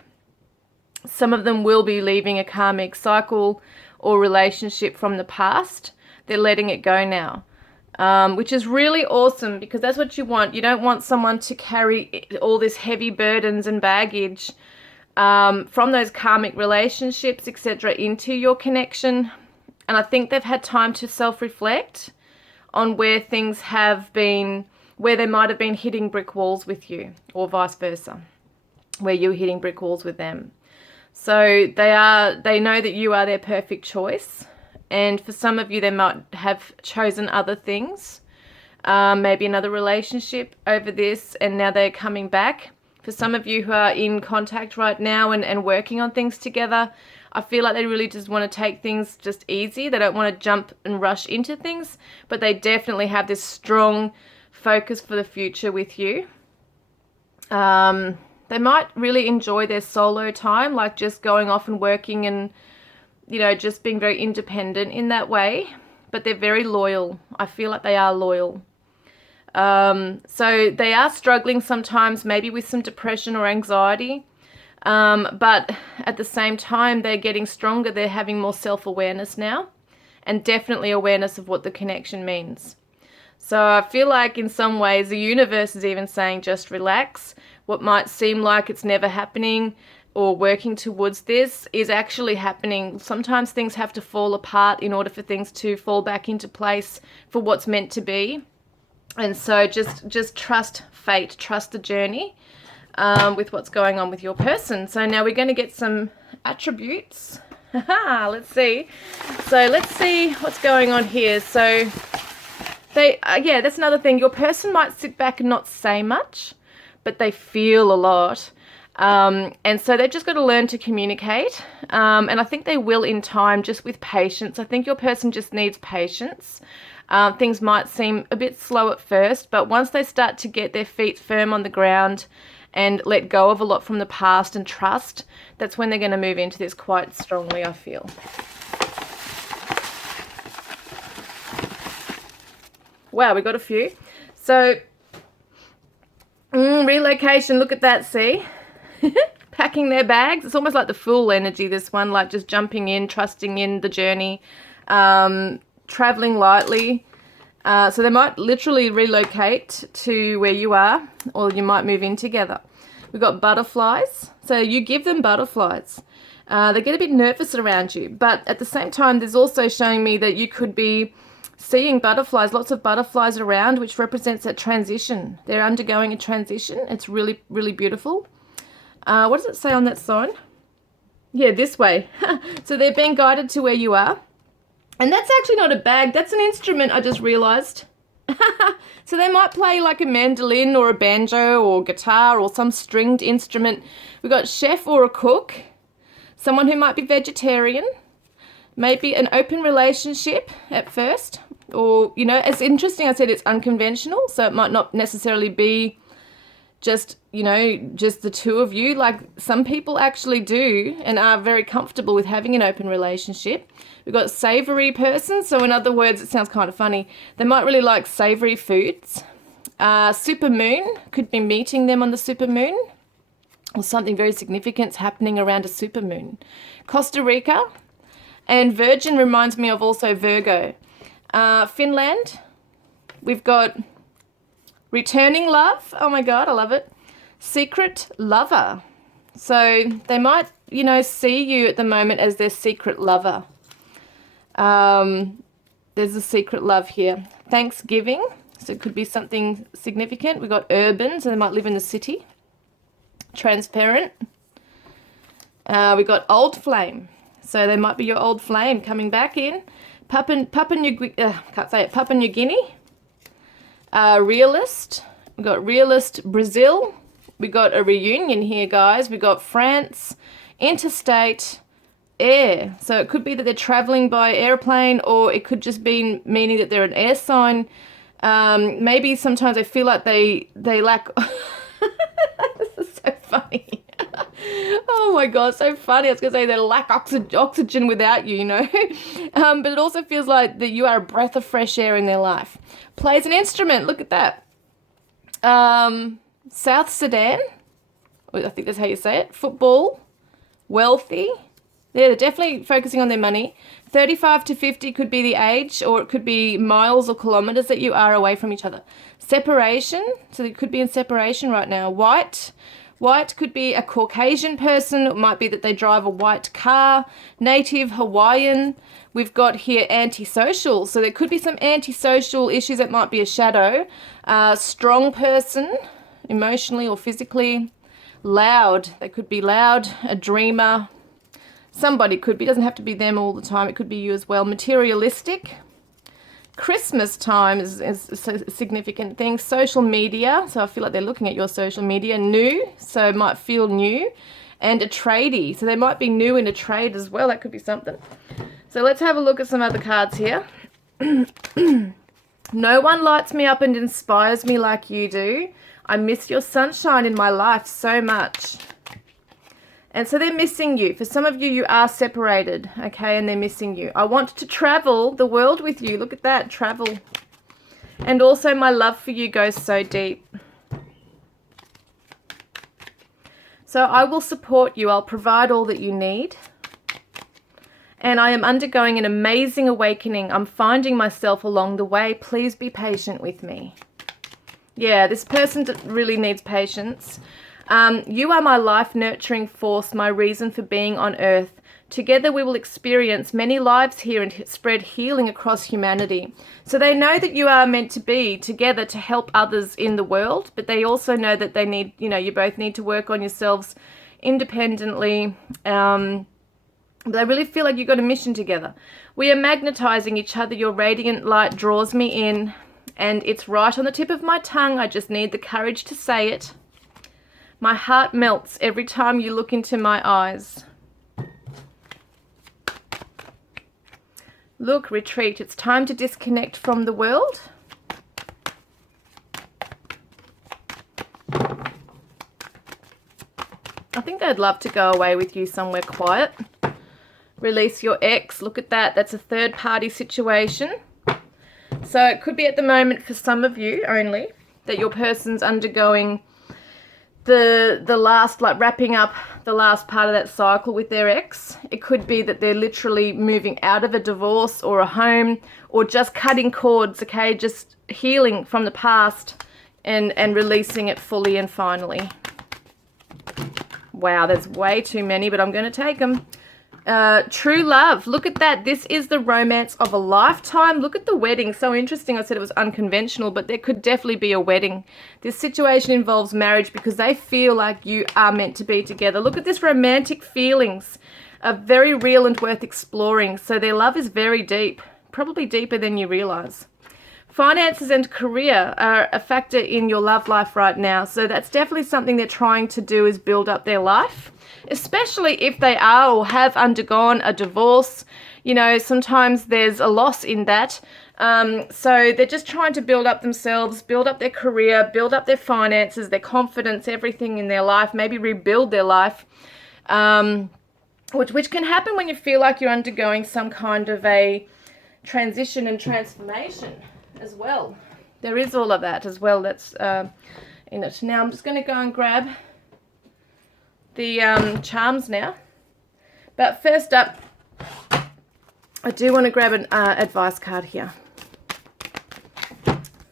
some of them will be leaving a karmic cycle or relationship from the past. They're letting it go now, which is really awesome because that's what you want. You don't want someone to carry all this heavy burdens and baggage from those karmic relationships, etc., into your connection. And I think they've had time to self-reflect on where things have been, where they might have been hitting brick walls with you, or vice versa, where you're hitting brick walls with them. So they know that you are their perfect choice. And for some of you, they might have chosen other things, maybe another relationship over this, and now they're coming back. For some of you who are in contact right now and working on things together, I feel like they really just want to take things just easy. They don't want to jump and rush into things, but they definitely have this strong focus for the future with you. They might really enjoy their solo time, like just going off and working and, you know, just being very independent in that way, but they're very loyal. I feel like they are loyal. So they are struggling sometimes maybe with some depression or anxiety. But at the same time, they're getting stronger. They're having more self-awareness now, and definitely awareness of what the connection means. So I feel like in some ways the universe is even saying just relax. What might seem like it's never happening or working towards this is actually happening. Sometimes things have to fall apart in order for things to fall back into place for what's meant to be. And so just trust fate, trust the journey with what's going on with your person. So now we're going to get some attributes. Let's see. So let's see what's going on here. So yeah, that's another thing. Your person might sit back and not say much, but they feel a lot. And so they've just got to learn to communicate. And I think they will in time, just with patience. I think your person just needs patience. Things might seem a bit slow at first, but once they start to get their feet firm on the ground and let go of a lot from the past and trust, that's when they're going to move into this quite strongly, I feel. Wow, we got a few. So, relocation, look at that, see? Packing their bags. It's almost like the Fool energy, this one, like just jumping in, trusting in the journey, traveling lightly. So they might literally relocate to where you are, or you might move in together. We've got butterflies. So you give them butterflies. They get a bit nervous around you, but at the same time, there's also showing me that you could be seeing butterflies, lots of butterflies around, which represents that transition. They're undergoing a transition. It's really, really beautiful. What does it say on that sign? Yeah, this way. So they're being guided to where you are. And that's actually not a bag. That's an instrument, I just realized. So they might play like a mandolin or a banjo or guitar or some stringed instrument. We've got chef or a cook. Someone who might be vegetarian. Maybe an open relationship at first. Or, you know, it's interesting. I said it's unconventional. So it might not necessarily be just, you know, just the two of you. Like some people actually do and are very comfortable with having an open relationship. We've got savory person. So in other words, it sounds kind of funny. They might really like savory foods. Super moon, could be meeting them on the super moon. Or something very significant happening around a super moon. Costa Rica. And Virgin reminds me of also Virgo. Finland. We've got returning love. Oh my God, I love it. Secret lover. So they might, you know, see you at the moment as their secret lover. There's a secret love here. Thanksgiving. So it could be something significant. We've got urban, so they might live in the city. Transparent. We've got old flame. So they might be your old flame coming back in. Papua New Guinea. Realist. We've got realist Brazil. We got a reunion here, guys. We got France. Interstate. Air. So it could be that they're traveling by airplane, or it could just be meaning that they're an air sign. Maybe sometimes I feel like they lack. This is so funny. Oh my God, so funny. I was going to say they lack oxygen without you, you know. But it also feels like that you are a breath of fresh air in their life. Plays an instrument. Look at that. South Sudan. I think that's how you say it. Football. Wealthy. Yeah, they're definitely focusing on their money. 35 to 50 could be the age, or it could be miles or kilometers that you are away from each other. Separation. So they could be in separation right now. White. White could be a Caucasian person. It might be that they drive a white car. Native, Hawaiian. We've got here antisocial. So there could be some antisocial issues that might be a shadow. Strong person, emotionally or physically. Loud. They could be loud. A dreamer. Somebody could be. It doesn't have to be them all the time. It could be you as well. Materialistic. Christmas time is a significant thing. Social media. So I feel like they're looking at your social media. New. So it might feel new. And a tradie. So they might be new in a trade as well. That could be something. So let's have a look at some other cards here. No one lights me up and inspires me like you do. I miss your sunshine in my life so much. And so they're missing you. For some of you, you are separated, okay, and they're missing you. I want to travel the world with you. Look at that, travel. And also my love for you goes so deep. So I will support you. I'll provide all that you need. And I am undergoing an amazing awakening. I'm finding myself along the way. Please be patient with me. Yeah, this person really needs patience. You are my life nurturing force, my reason for being on earth. Together we will experience many lives here and spread healing across humanity. So they know that you are meant to be together to help others in the world, but they also know that they need, you both need to work on yourselves independently. But I really feel like you've got a mission together. We are magnetizing each other. Your radiant light draws me in, and it's right on the tip of my tongue. I just need the courage to say it. My heart melts every time you look into my eyes. Look, retreat. It's time to disconnect from the world. I think they'd love to go away with you somewhere quiet. Release your ex. Look at that. That's a third party situation. So it could be at the moment for some of you only that your person's undergoing the last, like wrapping up the last part of that cycle with their ex. It could be that they're literally moving out of a divorce or a home, or just cutting cords, okay? Just healing from the past and releasing it fully and finally. Wow, there's way too many, but I'm going to take them. True love. Look at that. This is the romance of a lifetime. Look at the wedding. So interesting. I said it was unconventional, but there could definitely be a wedding. This situation involves marriage because they feel like you are meant to be together. Look at this. Romantic feelings are very real and worth exploring. So their love is very deep, probably deeper than you realize. Finances and career are a factor in your love life right now. So that's definitely something they're trying to do, is build up their life, especially if they are or have undergone a divorce. Sometimes there's a loss in that. So they're just trying to build up themselves, build up their career, build up their finances, their confidence, everything in their life, maybe rebuild their life, which can happen when you feel like you're undergoing some kind of a transition and transformation as well. There is all of that as well that's in it. Now I'm just going to go and grab the charms now. But first up, I do want to grab an advice card here.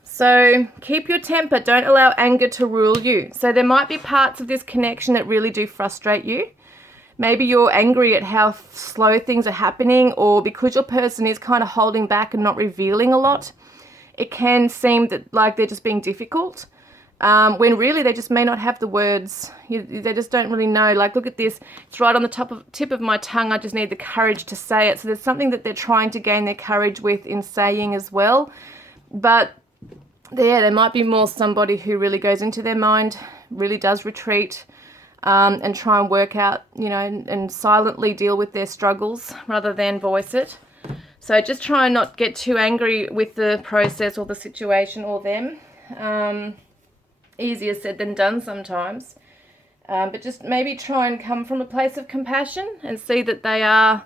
So keep your temper. Don't allow anger to rule you. So there might be parts of this connection that really do frustrate you. Maybe you're angry at how slow things are happening, or because your person is kind of holding back and not revealing a lot, it can seem that like they're just being difficult, when really they just may not have the words. They just don't really know. Like, look at this. It's right on the tip of my tongue. I just need the courage to say it. So there's something that they're trying to gain their courage with in saying as well. But yeah, there might be more somebody who really goes into their mind, really does retreat, and try and work out, and silently deal with their struggles rather than voice it. So just try and not get too angry with the process or the situation or them. Easier said than done sometimes. But just maybe try and come from a place of compassion and see that they are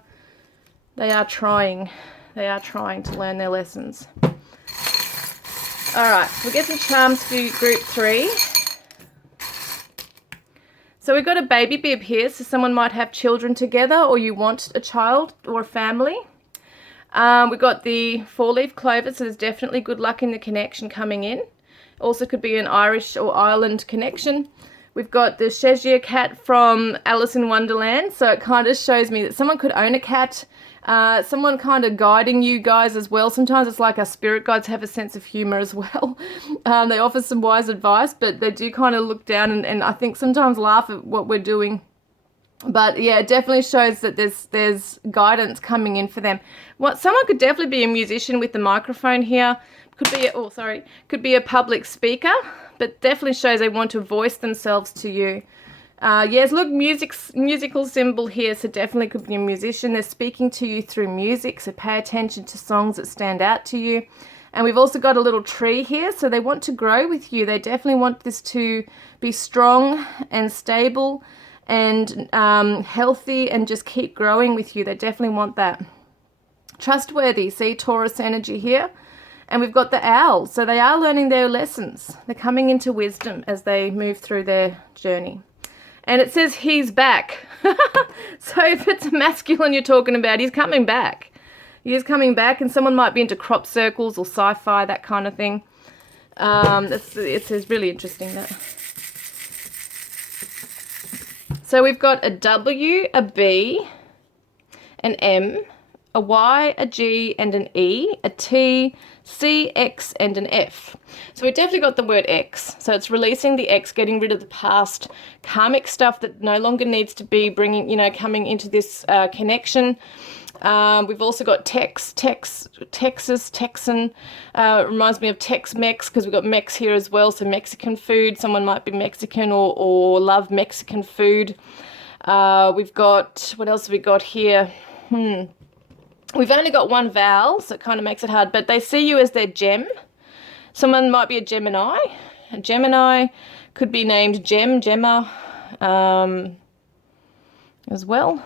trying. They are trying to learn their lessons. All right, we'll get some charms for group 3. So we've got a baby bib here. So someone might have children together, or you want a child or a family. We've got the 4-leaf clover, so there's definitely good luck in the connection coming in. Also could be an Irish or Ireland connection. We've got the Cheshire cat from Alice in Wonderland, so it kind of shows me that someone could own a cat. Someone kind of guiding you guys as well. Sometimes it's like our spirit guides have a sense of humor as well. They offer some wise advice, but they do kind of look down and I think sometimes laugh at what we're doing. But yeah, it definitely shows that there's guidance coming in for them. Someone could definitely be a musician with the microphone here. Could be a public speaker, but definitely shows they want to voice themselves to you. Yes, look, musical symbol here, so definitely could be a musician. They're speaking to you through music, so pay attention to songs that stand out to you. And we've also got a little tree here, so they want to grow with you. They definitely want this to be strong and stable and healthy and just keep growing with you. They definitely want that. Trustworthy, see Taurus energy here. And we've got the owl, so they are learning their lessons. They're coming into wisdom as they move through their journey. And it says he's back. So if it's a masculine you're talking about, he's coming back. He is coming back, and someone might be into crop circles or sci-fi, that kind of thing. It says really interesting that. So we've got a W, a B, an M, a Y, a G, and an E, a T, C, X, and an F. So we've definitely got the word X. So it's releasing the X, getting rid of the past karmic stuff that no longer needs to be bringing, you know, coming into this connection. We've also got Texas, Texan, reminds me of Tex-Mex, because we've got Mex here as well, so Mexican food. Someone might be Mexican or love Mexican food. We've got, what else have we got here? We've only got one vowel, so it kind of makes it hard, but they see you as their gem. Someone might be a Gemini. A Gemini could be named Gemma, as well.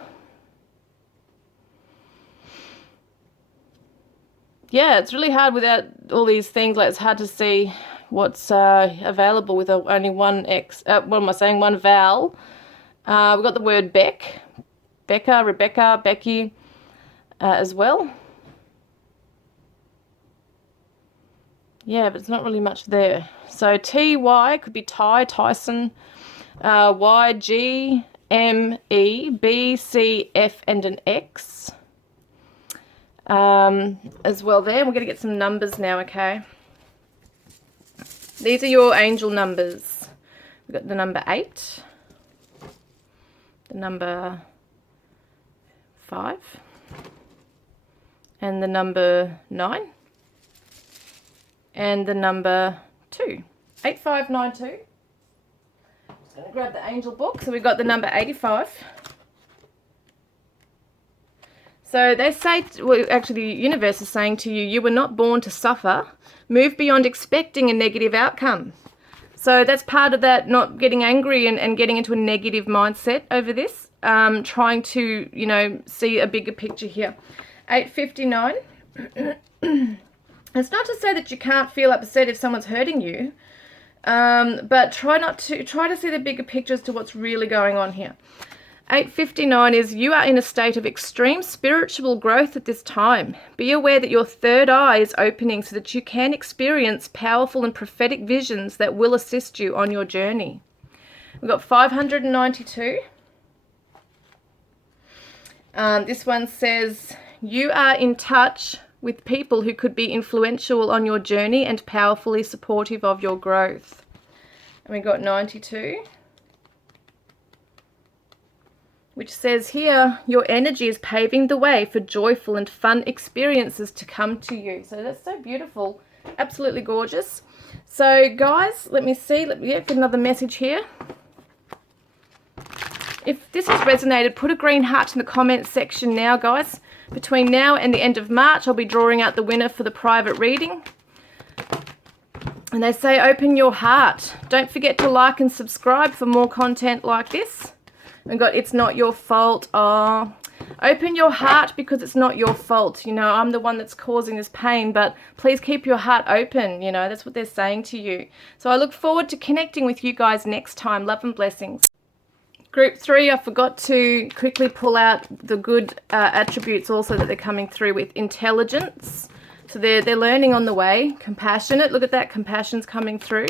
Yeah, it's really hard without all these things. Like, it's hard to see what's available with only one one vowel. We've got the word Beck, Becca, Rebecca, Becky, as well. Yeah, but it's not really much there. So T-Y could be Ty, Tyson, Y, G, M, E, B, C, F, and an X. As well there. We're going to get some numbers now, okay? These are your angel numbers. We've got the number 8, the number 5, and the number 9, and the number 2. 8592. Just going to grab the angel book. So we've got the number 85. So they say, well, actually the universe is saying to you, you were not born to suffer. Move beyond expecting a negative outcome. So that's part of that, not getting angry and getting into a negative mindset over this. Trying to, you know, see a bigger picture here. 859. It's not to say that you can't feel upset if someone's hurting you. But try to see the bigger picture as to what's really going on here. 859 is you are in a state of extreme spiritual growth at this time. Be aware that your third eye is opening so that you can experience powerful and prophetic visions that will assist you on your journey. We've got 592. This one says you are in touch with people who could be influential on your journey and powerfully supportive of your growth. And we got 92. Which says here, your energy is paving the way for joyful and fun experiences to come to you. So that's so beautiful. Absolutely gorgeous. So guys, let me see. Let me get another message here. If this has resonated, put a green heart in the comments section now, guys. Between now and the end of March, I'll be drawing out the winner for the private reading. And they say, open your heart. Don't forget to like and subscribe for more content like this. We've got, it's not your fault. Oh, open your heart because it's not your fault. You know, I'm the one that's causing this pain, but please keep your heart open. You know, that's what they're saying to you. So I look forward to connecting with you guys next time. Love and blessings. Group 3, I forgot to quickly pull out the good attributes also that they're coming through with. Intelligence. So they're learning on the way. Compassionate. Look at that. Compassion's coming through.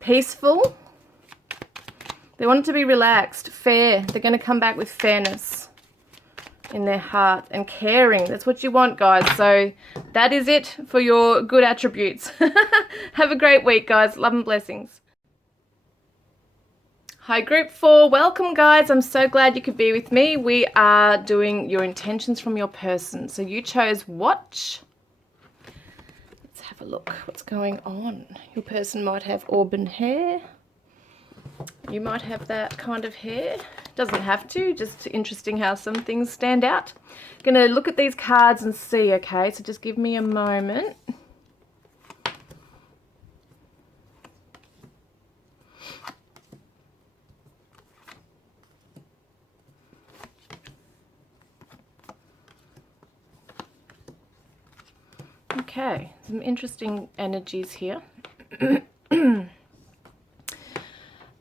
Peaceful. They want it to be relaxed. Fair. They're going to come back with fairness in their heart. And caring. That's what you want, guys. So that is it for your good attributes. Have a great week, guys. Love and blessings. Hi, Group 4. Welcome, guys. I'm so glad you could be with me. We are doing your intentions from your person. So you chose watch. Let's have a look. What's going on? Your person might have auburn hair. You might have that kind of hair. Doesn't have to. Just interesting how some things stand out. Going to look at these cards and see, okay? So just give me a moment. Okay, some interesting energies here.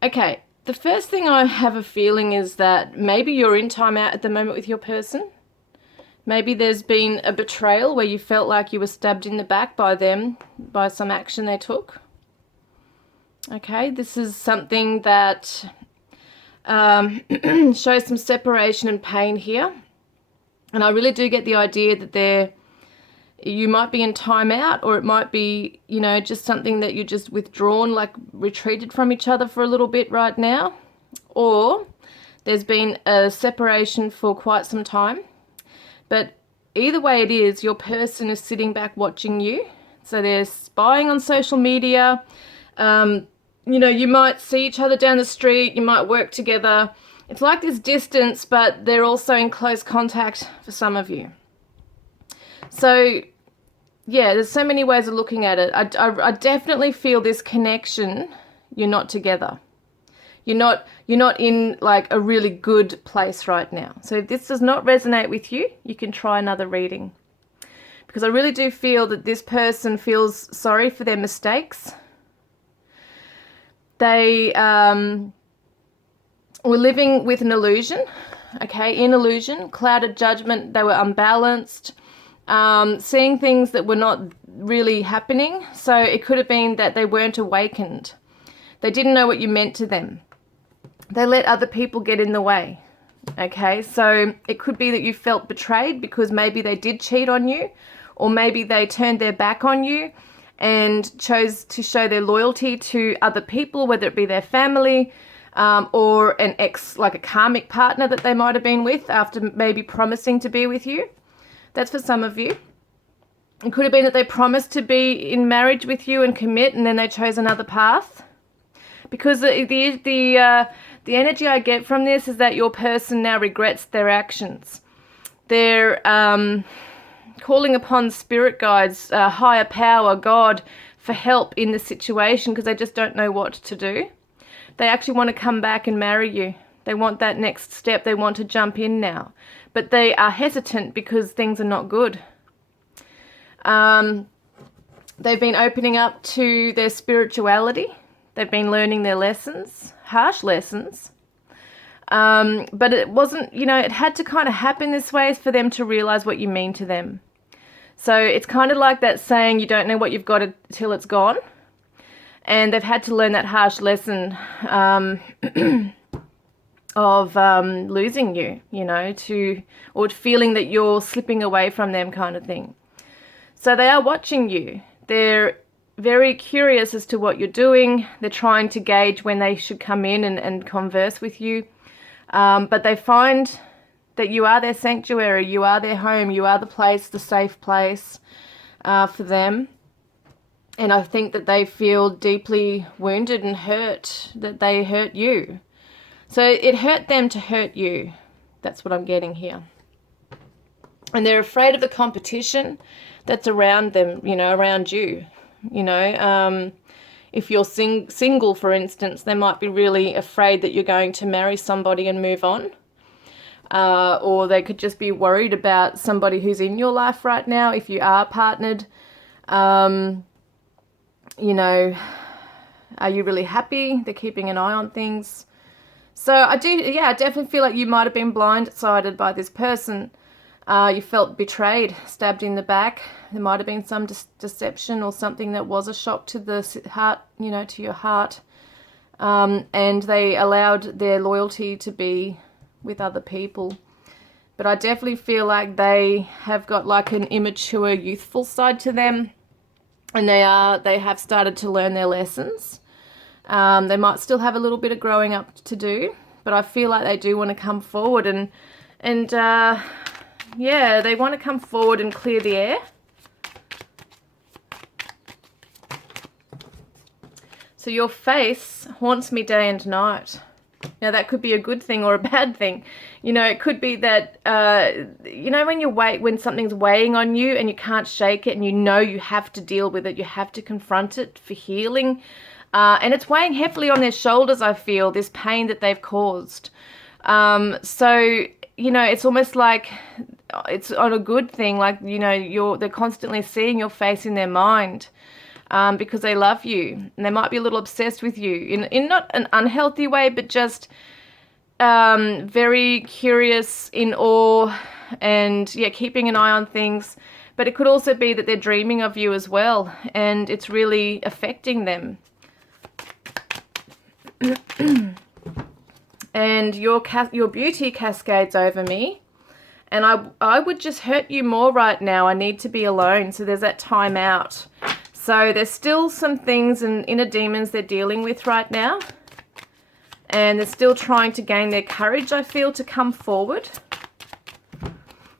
Okay, The first thing I have a feeling is that maybe you're in timeout at the moment with your person. Maybe there's been a betrayal where you felt like you were stabbed in the back by them, by some action they took. Okay, this is something that shows some separation and pain here. And I really do get the idea that you might be in timeout, or it might be, you know, just something that you're just withdrawn, like retreated from each other for a little bit right now. Or there's been a separation for quite some time. But either way it is, your person is sitting back watching you. So they're spying on social media. You know, you might see each other down the street. You might work together. It's like this distance, but they're also in close contact for some of you. So, yeah, there's so many ways of looking at it. I definitely feel this connection. You're not together. You're not in like a really good place right now. So if this does not resonate with you, you can try another reading. Because I really do feel that this person feels sorry for their mistakes. They were living with an illusion, okay, in illusion, clouded judgment. They were unbalanced, seeing things that were not really happening. So it could have been that they weren't awakened. They didn't know what you meant to them. They let other people get in the way, okay? So it could be that you felt betrayed because maybe they did cheat on you, or maybe they turned their back on you and chose to show their loyalty to other people, whether it be their family, or an ex, like a karmic partner that they might have been with after maybe promising to be with you. That's for some of you. It could have been that they promised to be in marriage with you and commit, and then they chose another path. Because the energy I get from this is that your person now regrets their actions. They're calling upon spirit guides, higher power, God, for help in the situation because they just don't know what to do. They actually want to come back and marry you. They want that next step. They want to jump in now. But they are hesitant because things are not good. They've been opening up to their spirituality. They've been learning their lessons, harsh lessons. But it wasn't, you know, it had to kind of happen this way for them to realize what you mean to them. So it's kind of like that saying, you don't know what you've got until it's gone. And they've had to learn that harsh lesson of losing you, you know, or feeling that you're slipping away from them kind of thing. So they are watching you. They're very curious as to what you're doing. They're trying to gauge when they should come in and converse with you. But they find that you are their sanctuary, you are their home, you are the place, the safe place for them. And I think that they feel deeply wounded and hurt that they hurt you. So it hurt them to hurt you. That's what I'm getting here. And they're afraid of the competition that's around them, you know, around you. You know, if you're single, for instance, they might be really afraid that you're going to marry somebody and move on. Or they could just be worried about somebody who's in your life right now. If you are partnered, you know, are you really happy? They're keeping an eye on things. So I definitely feel like you might have been blindsided by this person. You felt betrayed, stabbed in the back. There might have been some deception or something that was a shock to the heart, you know, to your heart. And they allowed their loyalty to be with other people. But I definitely feel like they have got like an immature, youthful side to them. And they have started to learn their lessons. They might still have a little bit of growing up to do. But I feel like they do want to come forward and yeah, they want to come forward and clear the air. So your face haunts me day and night. Now that could be a good thing or a bad thing. You know, it could be that, you know, when something's weighing on you and you can't shake it and you know you have to deal with it, you have to confront it for healing. And it's weighing heavily on their shoulders, I feel, this pain that they've caused. So, you know, it's almost like it's on a good thing, like, you know, they're constantly seeing your face in their mind. because they love you. And they might be a little obsessed with you in not an unhealthy way, but just very curious, in awe, and yeah, keeping an eye on things. But it could also be that they're dreaming of you as well, and it's really affecting them. And your beauty cascades over me, and I would just hurt you more right now. I need to be alone. So there's that time out. So there's still some things and inner demons they're dealing with right now, and they're still trying to gain their courage, I feel, to come forward.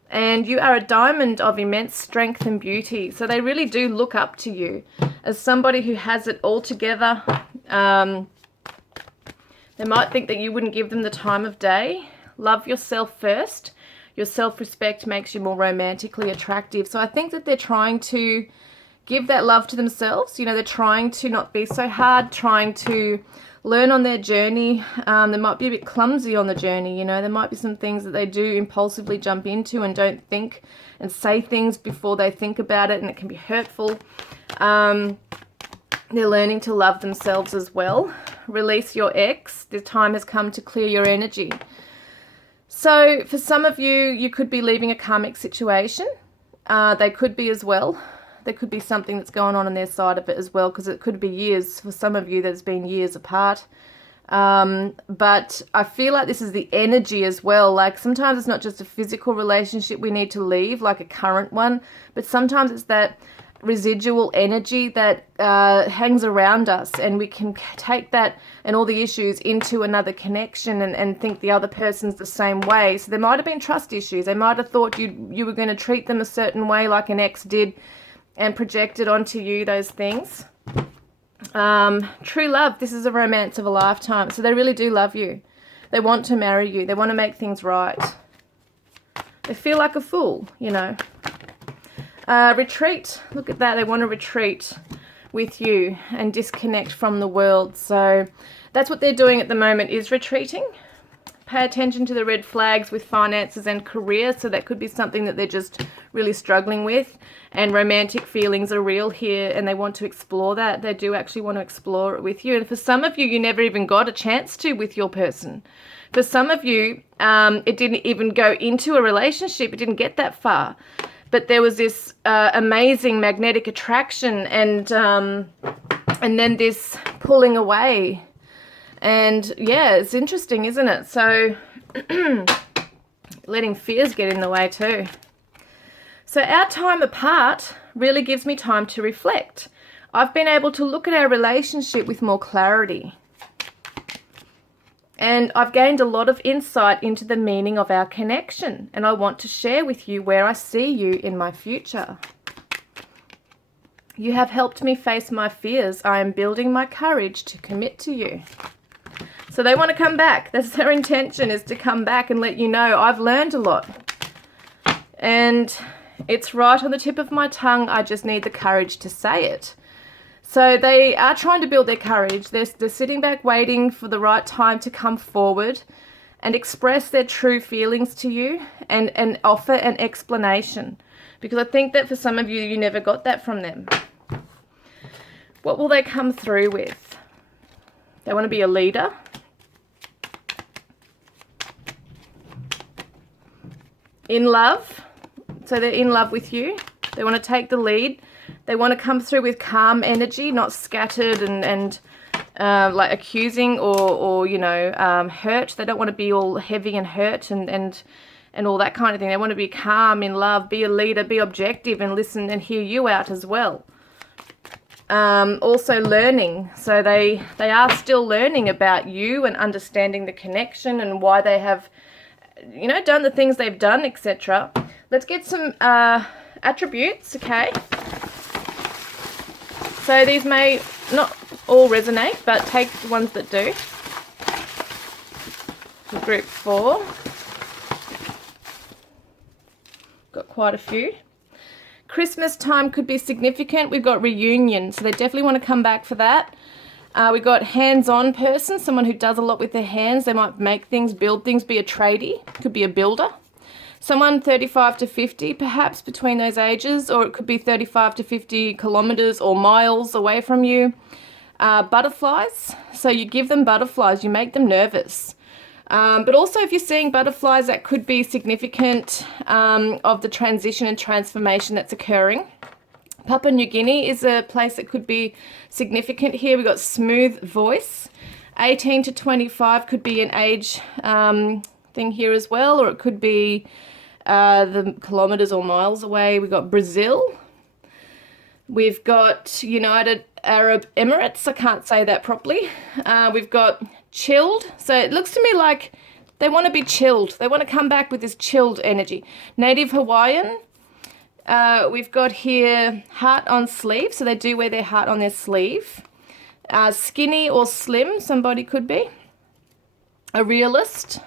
And you are a diamond of immense strength and beauty. So they really do look up to you as somebody who has it all together. They might think that you wouldn't give them the time of day. Love yourself first. Your self-respect makes you more romantically attractive. So I think that they're trying to give that love to themselves. You know, they're trying to not be so hard, trying to learn on their journey. They might be a bit clumsy on the journey. You know, there might be some things that they do impulsively jump into and don't think and say things before they think about it, and it can be hurtful. They're learning to love themselves as well. Release your ex. The time has come to clear your energy. So for some of you, you could be leaving a karmic situation. They could be as well. There could be something that's going on their side of it as well, because it could be years. For some of you, there's been years apart. But I feel like this is the energy as well. Like sometimes it's not just a physical relationship we need to leave, like a current one, but sometimes it's that residual energy that hangs around us, and we can take that and all the issues into another connection and think the other person's the same way. So there might have been trust issues. They might have thought you were going to treat them a certain way, like an ex did, and projected onto you those things. True love. This is a romance of a lifetime. So they really do love you. They want to marry you. They want to make things right. They feel like a fool, you know. Retreat. Look at that. They want to retreat with you and disconnect from the world. So that's what they're doing at the moment, is retreating. Pay attention to the red flags with finances and career. So that could be something that they're just really struggling with. And romantic feelings are real here, and they want to explore that. They do actually want to explore it with you. And for some of you, you never even got a chance to with your person. For some of you, it didn't even go into a relationship. It didn't get that far. But there was this amazing magnetic attraction, and then this pulling away. And yeah, it's interesting, isn't it? So letting fears get in the way too. So our time apart really gives me time to reflect. I've been able to look at our relationship with more clarity. And I've gained a lot of insight into the meaning of our connection. And I want to share with you where I see you in my future. You have helped me face my fears. I am building my courage to commit to you. So they want to come back. That's their intention, is to come back and let you know I've learned a lot. And it's right on the tip of my tongue. I just need the courage to say it. So they are trying to build their courage. They're sitting back waiting for the right time to come forward and express their true feelings to you and offer an explanation. Because I think that for some of you, you never got that from them. What will they come through with? They want to be a leader. In love. So they're in love with you. They want to take the lead. They want to come through with calm energy, not scattered and like accusing or you know, hurt. They don't want to be all heavy and hurt and all that kind of thing. They want to be calm, in love, be a leader, be objective, and listen and hear you out as well. Also learning. So they are still learning about you and understanding the connection and why they have, you know, done the things they've done, etc. Let's get some attributes, okay? So these may not all resonate, but take the ones that do. Group 4. Got quite a few. Christmas time could be significant. We've got reunion, so they definitely want to come back for that. We've got hands-on person, someone who does a lot with their hands. They might make things, build things, be a tradie, could be a builder. Someone 35 to 50, perhaps between those ages, or it could be 35 to 50 kilometers or miles away from you. Butterflies. So you give them butterflies, you make them nervous. But also if you're seeing butterflies, that could be significant of the transition and transformation that's occurring. Papua New Guinea is a place that could be significant here. We've got smooth voice. 18 to 25 could be an age thing here as well, or it could be the kilometers or miles away. We've got Brazil. We've got United Arab Emirates. I can't say that properly. We've got chilled. So it looks to me like they want to be chilled. They want to come back with this chilled energy. Native Hawaiian. We've got here heart on sleeve. So they do wear their heart on their sleeve. Skinny or slim, somebody could be. A realist.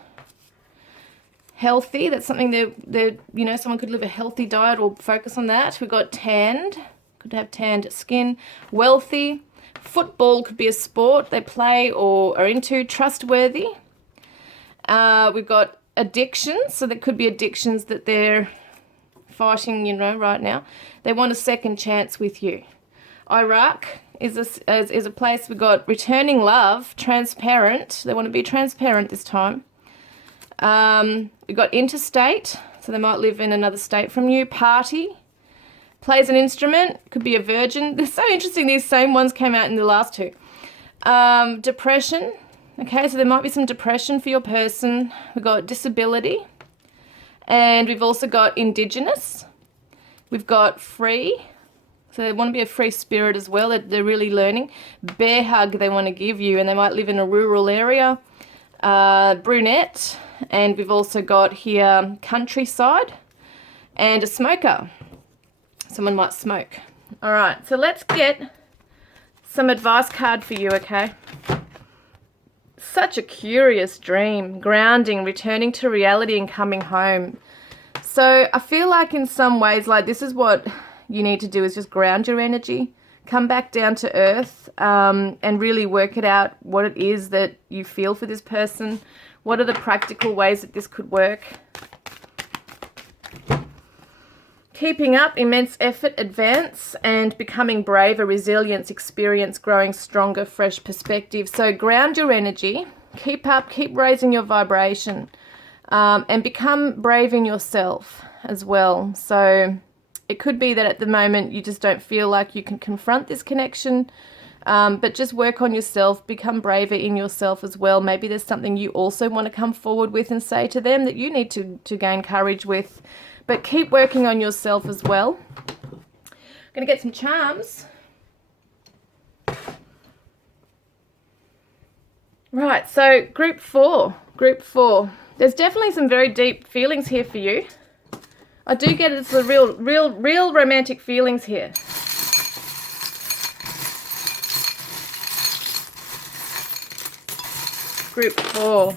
Healthy, that's something they're someone could live a healthy diet or focus on that. We've got tanned, could have tanned skin. Wealthy. Football could be a sport they play or are into. Trustworthy. We've got addictions, so there could be addictions that they're fighting, right now. They want a second chance with you. Iraq is a place. We've got returning love, transparent. They want to be transparent this time. We've got interstate, so they might live in another state from you. Party, plays an instrument, could be a virgin. They're so interesting, these same ones came out in the last two. Depression, okay, so there might be some depression for your person. We've got disability, and we've also got indigenous. We've got free, so they want to be a free spirit as well. They're really learning. Bear hug they want to give you, and they might live in a rural area. Brunette, and we've also got here countryside, and a smoker. Someone might smoke. All right, so let's get some advice card for you, okay? Such a curious dream, grounding, returning to reality and coming home. So I feel like in some ways, like this is what you need to do, is just ground your energy, come back down to earth, and really work it out what it is that you feel for this person. What are the practical ways that this could work? Keeping up, immense effort, advance, and becoming braver, resilience, experience, growing stronger, fresh perspective. So ground your energy, keep up, keep raising your vibration, and become brave in yourself as well. So it could be that at the moment you just don't feel like you can confront this connection, but just work on yourself, become braver in yourself as well. Maybe there's something you also want to come forward with and say to them that you need to gain courage with, but keep working on yourself as well. I'm going to get some charms. Right, so group four. There's definitely some very deep feelings here for you. I do get it's the real romantic feelings here. Group 4.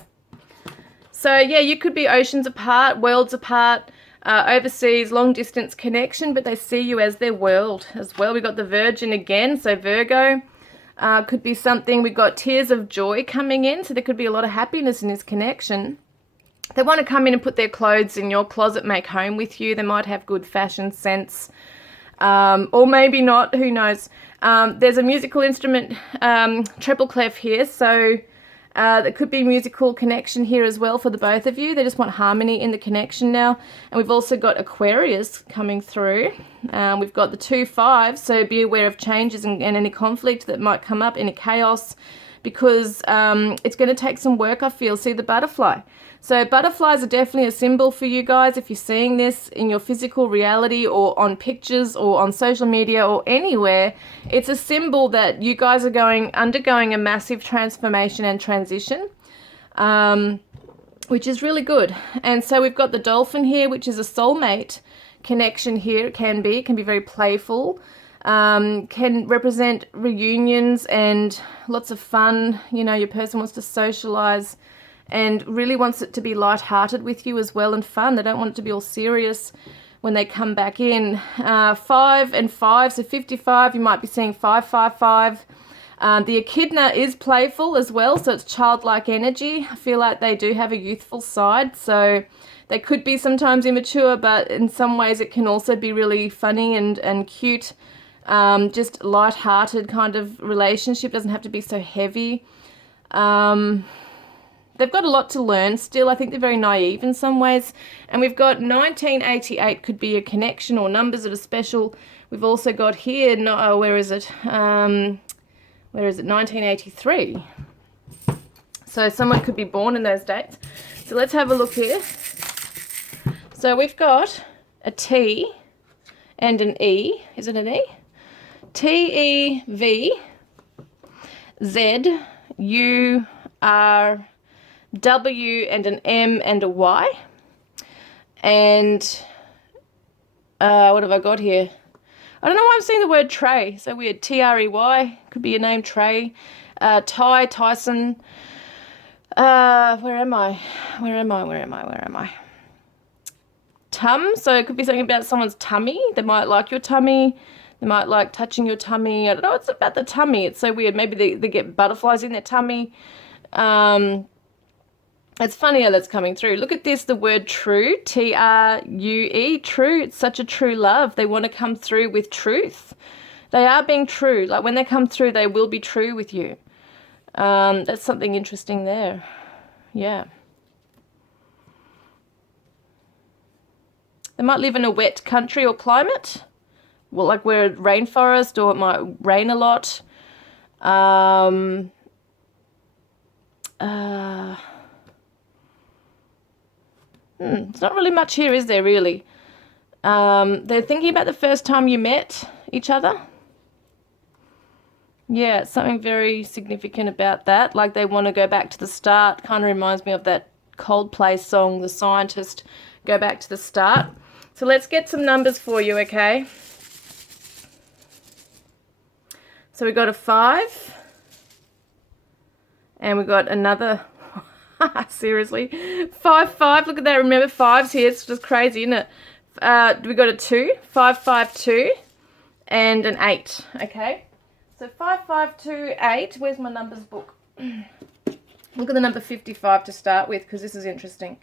So yeah, you could be oceans apart, worlds apart, overseas, long distance connection, but they see you as their world as well. We've got the Virgin again, so Virgo. Could be something, we've got tears of joy coming in, so there could be a lot of happiness in this connection. They want to come in and put their clothes in your closet, make home with you. They might have good fashion sense, or maybe not, who knows. There's a musical instrument, treble clef here, so there could be musical connection here as well for the both of you. They just want harmony in the connection now. And we've also got Aquarius coming through. We've got the 2-5, so be aware of changes and any conflict that might come up, any chaos, because it's going to take some work, I feel. See the butterfly. So butterflies are definitely a symbol for you guys if you're seeing this in your physical reality or on pictures or on social media or anywhere. It's a symbol that you guys are undergoing a massive transformation and transition, which is really good. And so we've got the dolphin here, which is a soulmate connection here. It can be very playful, can represent reunions and lots of fun. You know, your person wants to socialize and really wants it to be light-hearted with you as well and fun. They don't want it to be all serious when they come back in. 5 and 5, so 55, you might be seeing 555. The echidna is playful as well, so it's childlike energy. I feel like they do have a youthful side, so They could be sometimes immature, but in some ways it can also be really funny and cute. Just light-hearted kind of relationship. Doesn't have to be so heavy. They've got a lot to learn still. I think they're very naive in some ways. And we've got 1988 could be a connection or numbers that are special. We've also got here, where is it? 1983. So someone could be born in those dates. So let's have a look here. So we've got a T and an E. Is it an E? T-E-V Z-U-R W and an M and a Y. And what have I got here? I don't know why I'm seeing the word Trey. So weird. T-R-E-Y. Could be a name, Trey. Tyson. Where am I? Tum. So it could be something about someone's tummy. They might like your tummy. They might like touching your tummy. I don't know. It's about the tummy. It's so weird. Maybe they get butterflies in their tummy. It's funny how that's coming through. Look at this, the word true, T-R-U-E, true. It's such a true love. They want to come through with truth. They are being true. Like when they come through, they will be true with you. That's something interesting there. Yeah. They might live in a wet country or climate. Well, like we're a rainforest, or it might rain a lot. It's not really much here, is there, really? They're thinking about the first time you met each other. Yeah, it's something very significant about that. Like they want to go back to the start. Kind of reminds me of that Coldplay song, The Scientist, Go Back to the Start. So let's get some numbers for you, okay? So we got a 5. And we got another... Seriously, 5. Look at that. Remember 5s here. It's just crazy, isn't it? We got a 2, 5, 5, 2, and an 8. Okay. So 5, 5, 2, 8. Where's my numbers book? Look at the number 55 to start with, because this is interesting.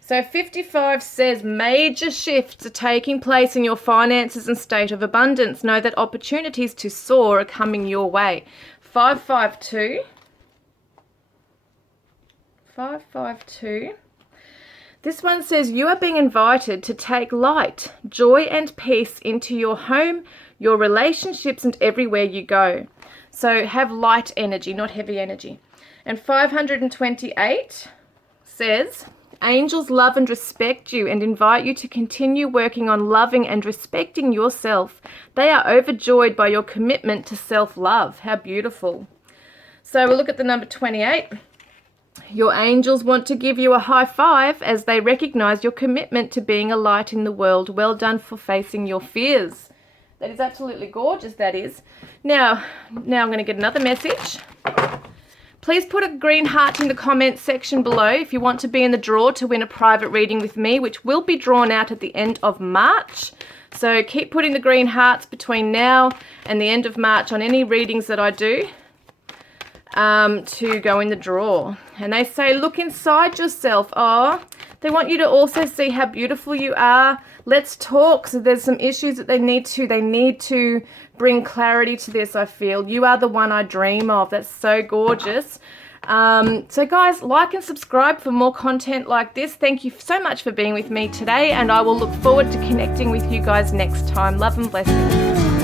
So 55 says major shifts are taking place in your finances and state of abundance. Know that opportunities to soar are coming your way. 552. 552. This one says you are being invited to take light, joy and peace into your home, your relationships and everywhere you go. So have light energy, not heavy energy. And 528 says angels love and respect you and invite you to continue working on loving and respecting yourself. They are overjoyed by your commitment to self-love. How beautiful. So we'll look at the number 28. Your angels want to give you a high five as they recognize your commitment to being a light in the world. Well done for facing your fears. That is absolutely gorgeous, that is. Now I'm going to get another message. Please put a green heart in the comments section below if you want to be in the draw to win a private reading with me, which will be drawn out at the end of March. So keep putting the green hearts between now and the end of March on any readings that I do. To go in the draw. And they say look inside yourself. Oh, they want you to also see how beautiful you are. Let's talk. So there's some issues that they need to bring clarity to this. I feel you are the one I dream of. That's so gorgeous. So guys, like and subscribe for more content like this. Thank you so much for being with me today, and I will look forward to connecting with you guys next time. Love and blessings.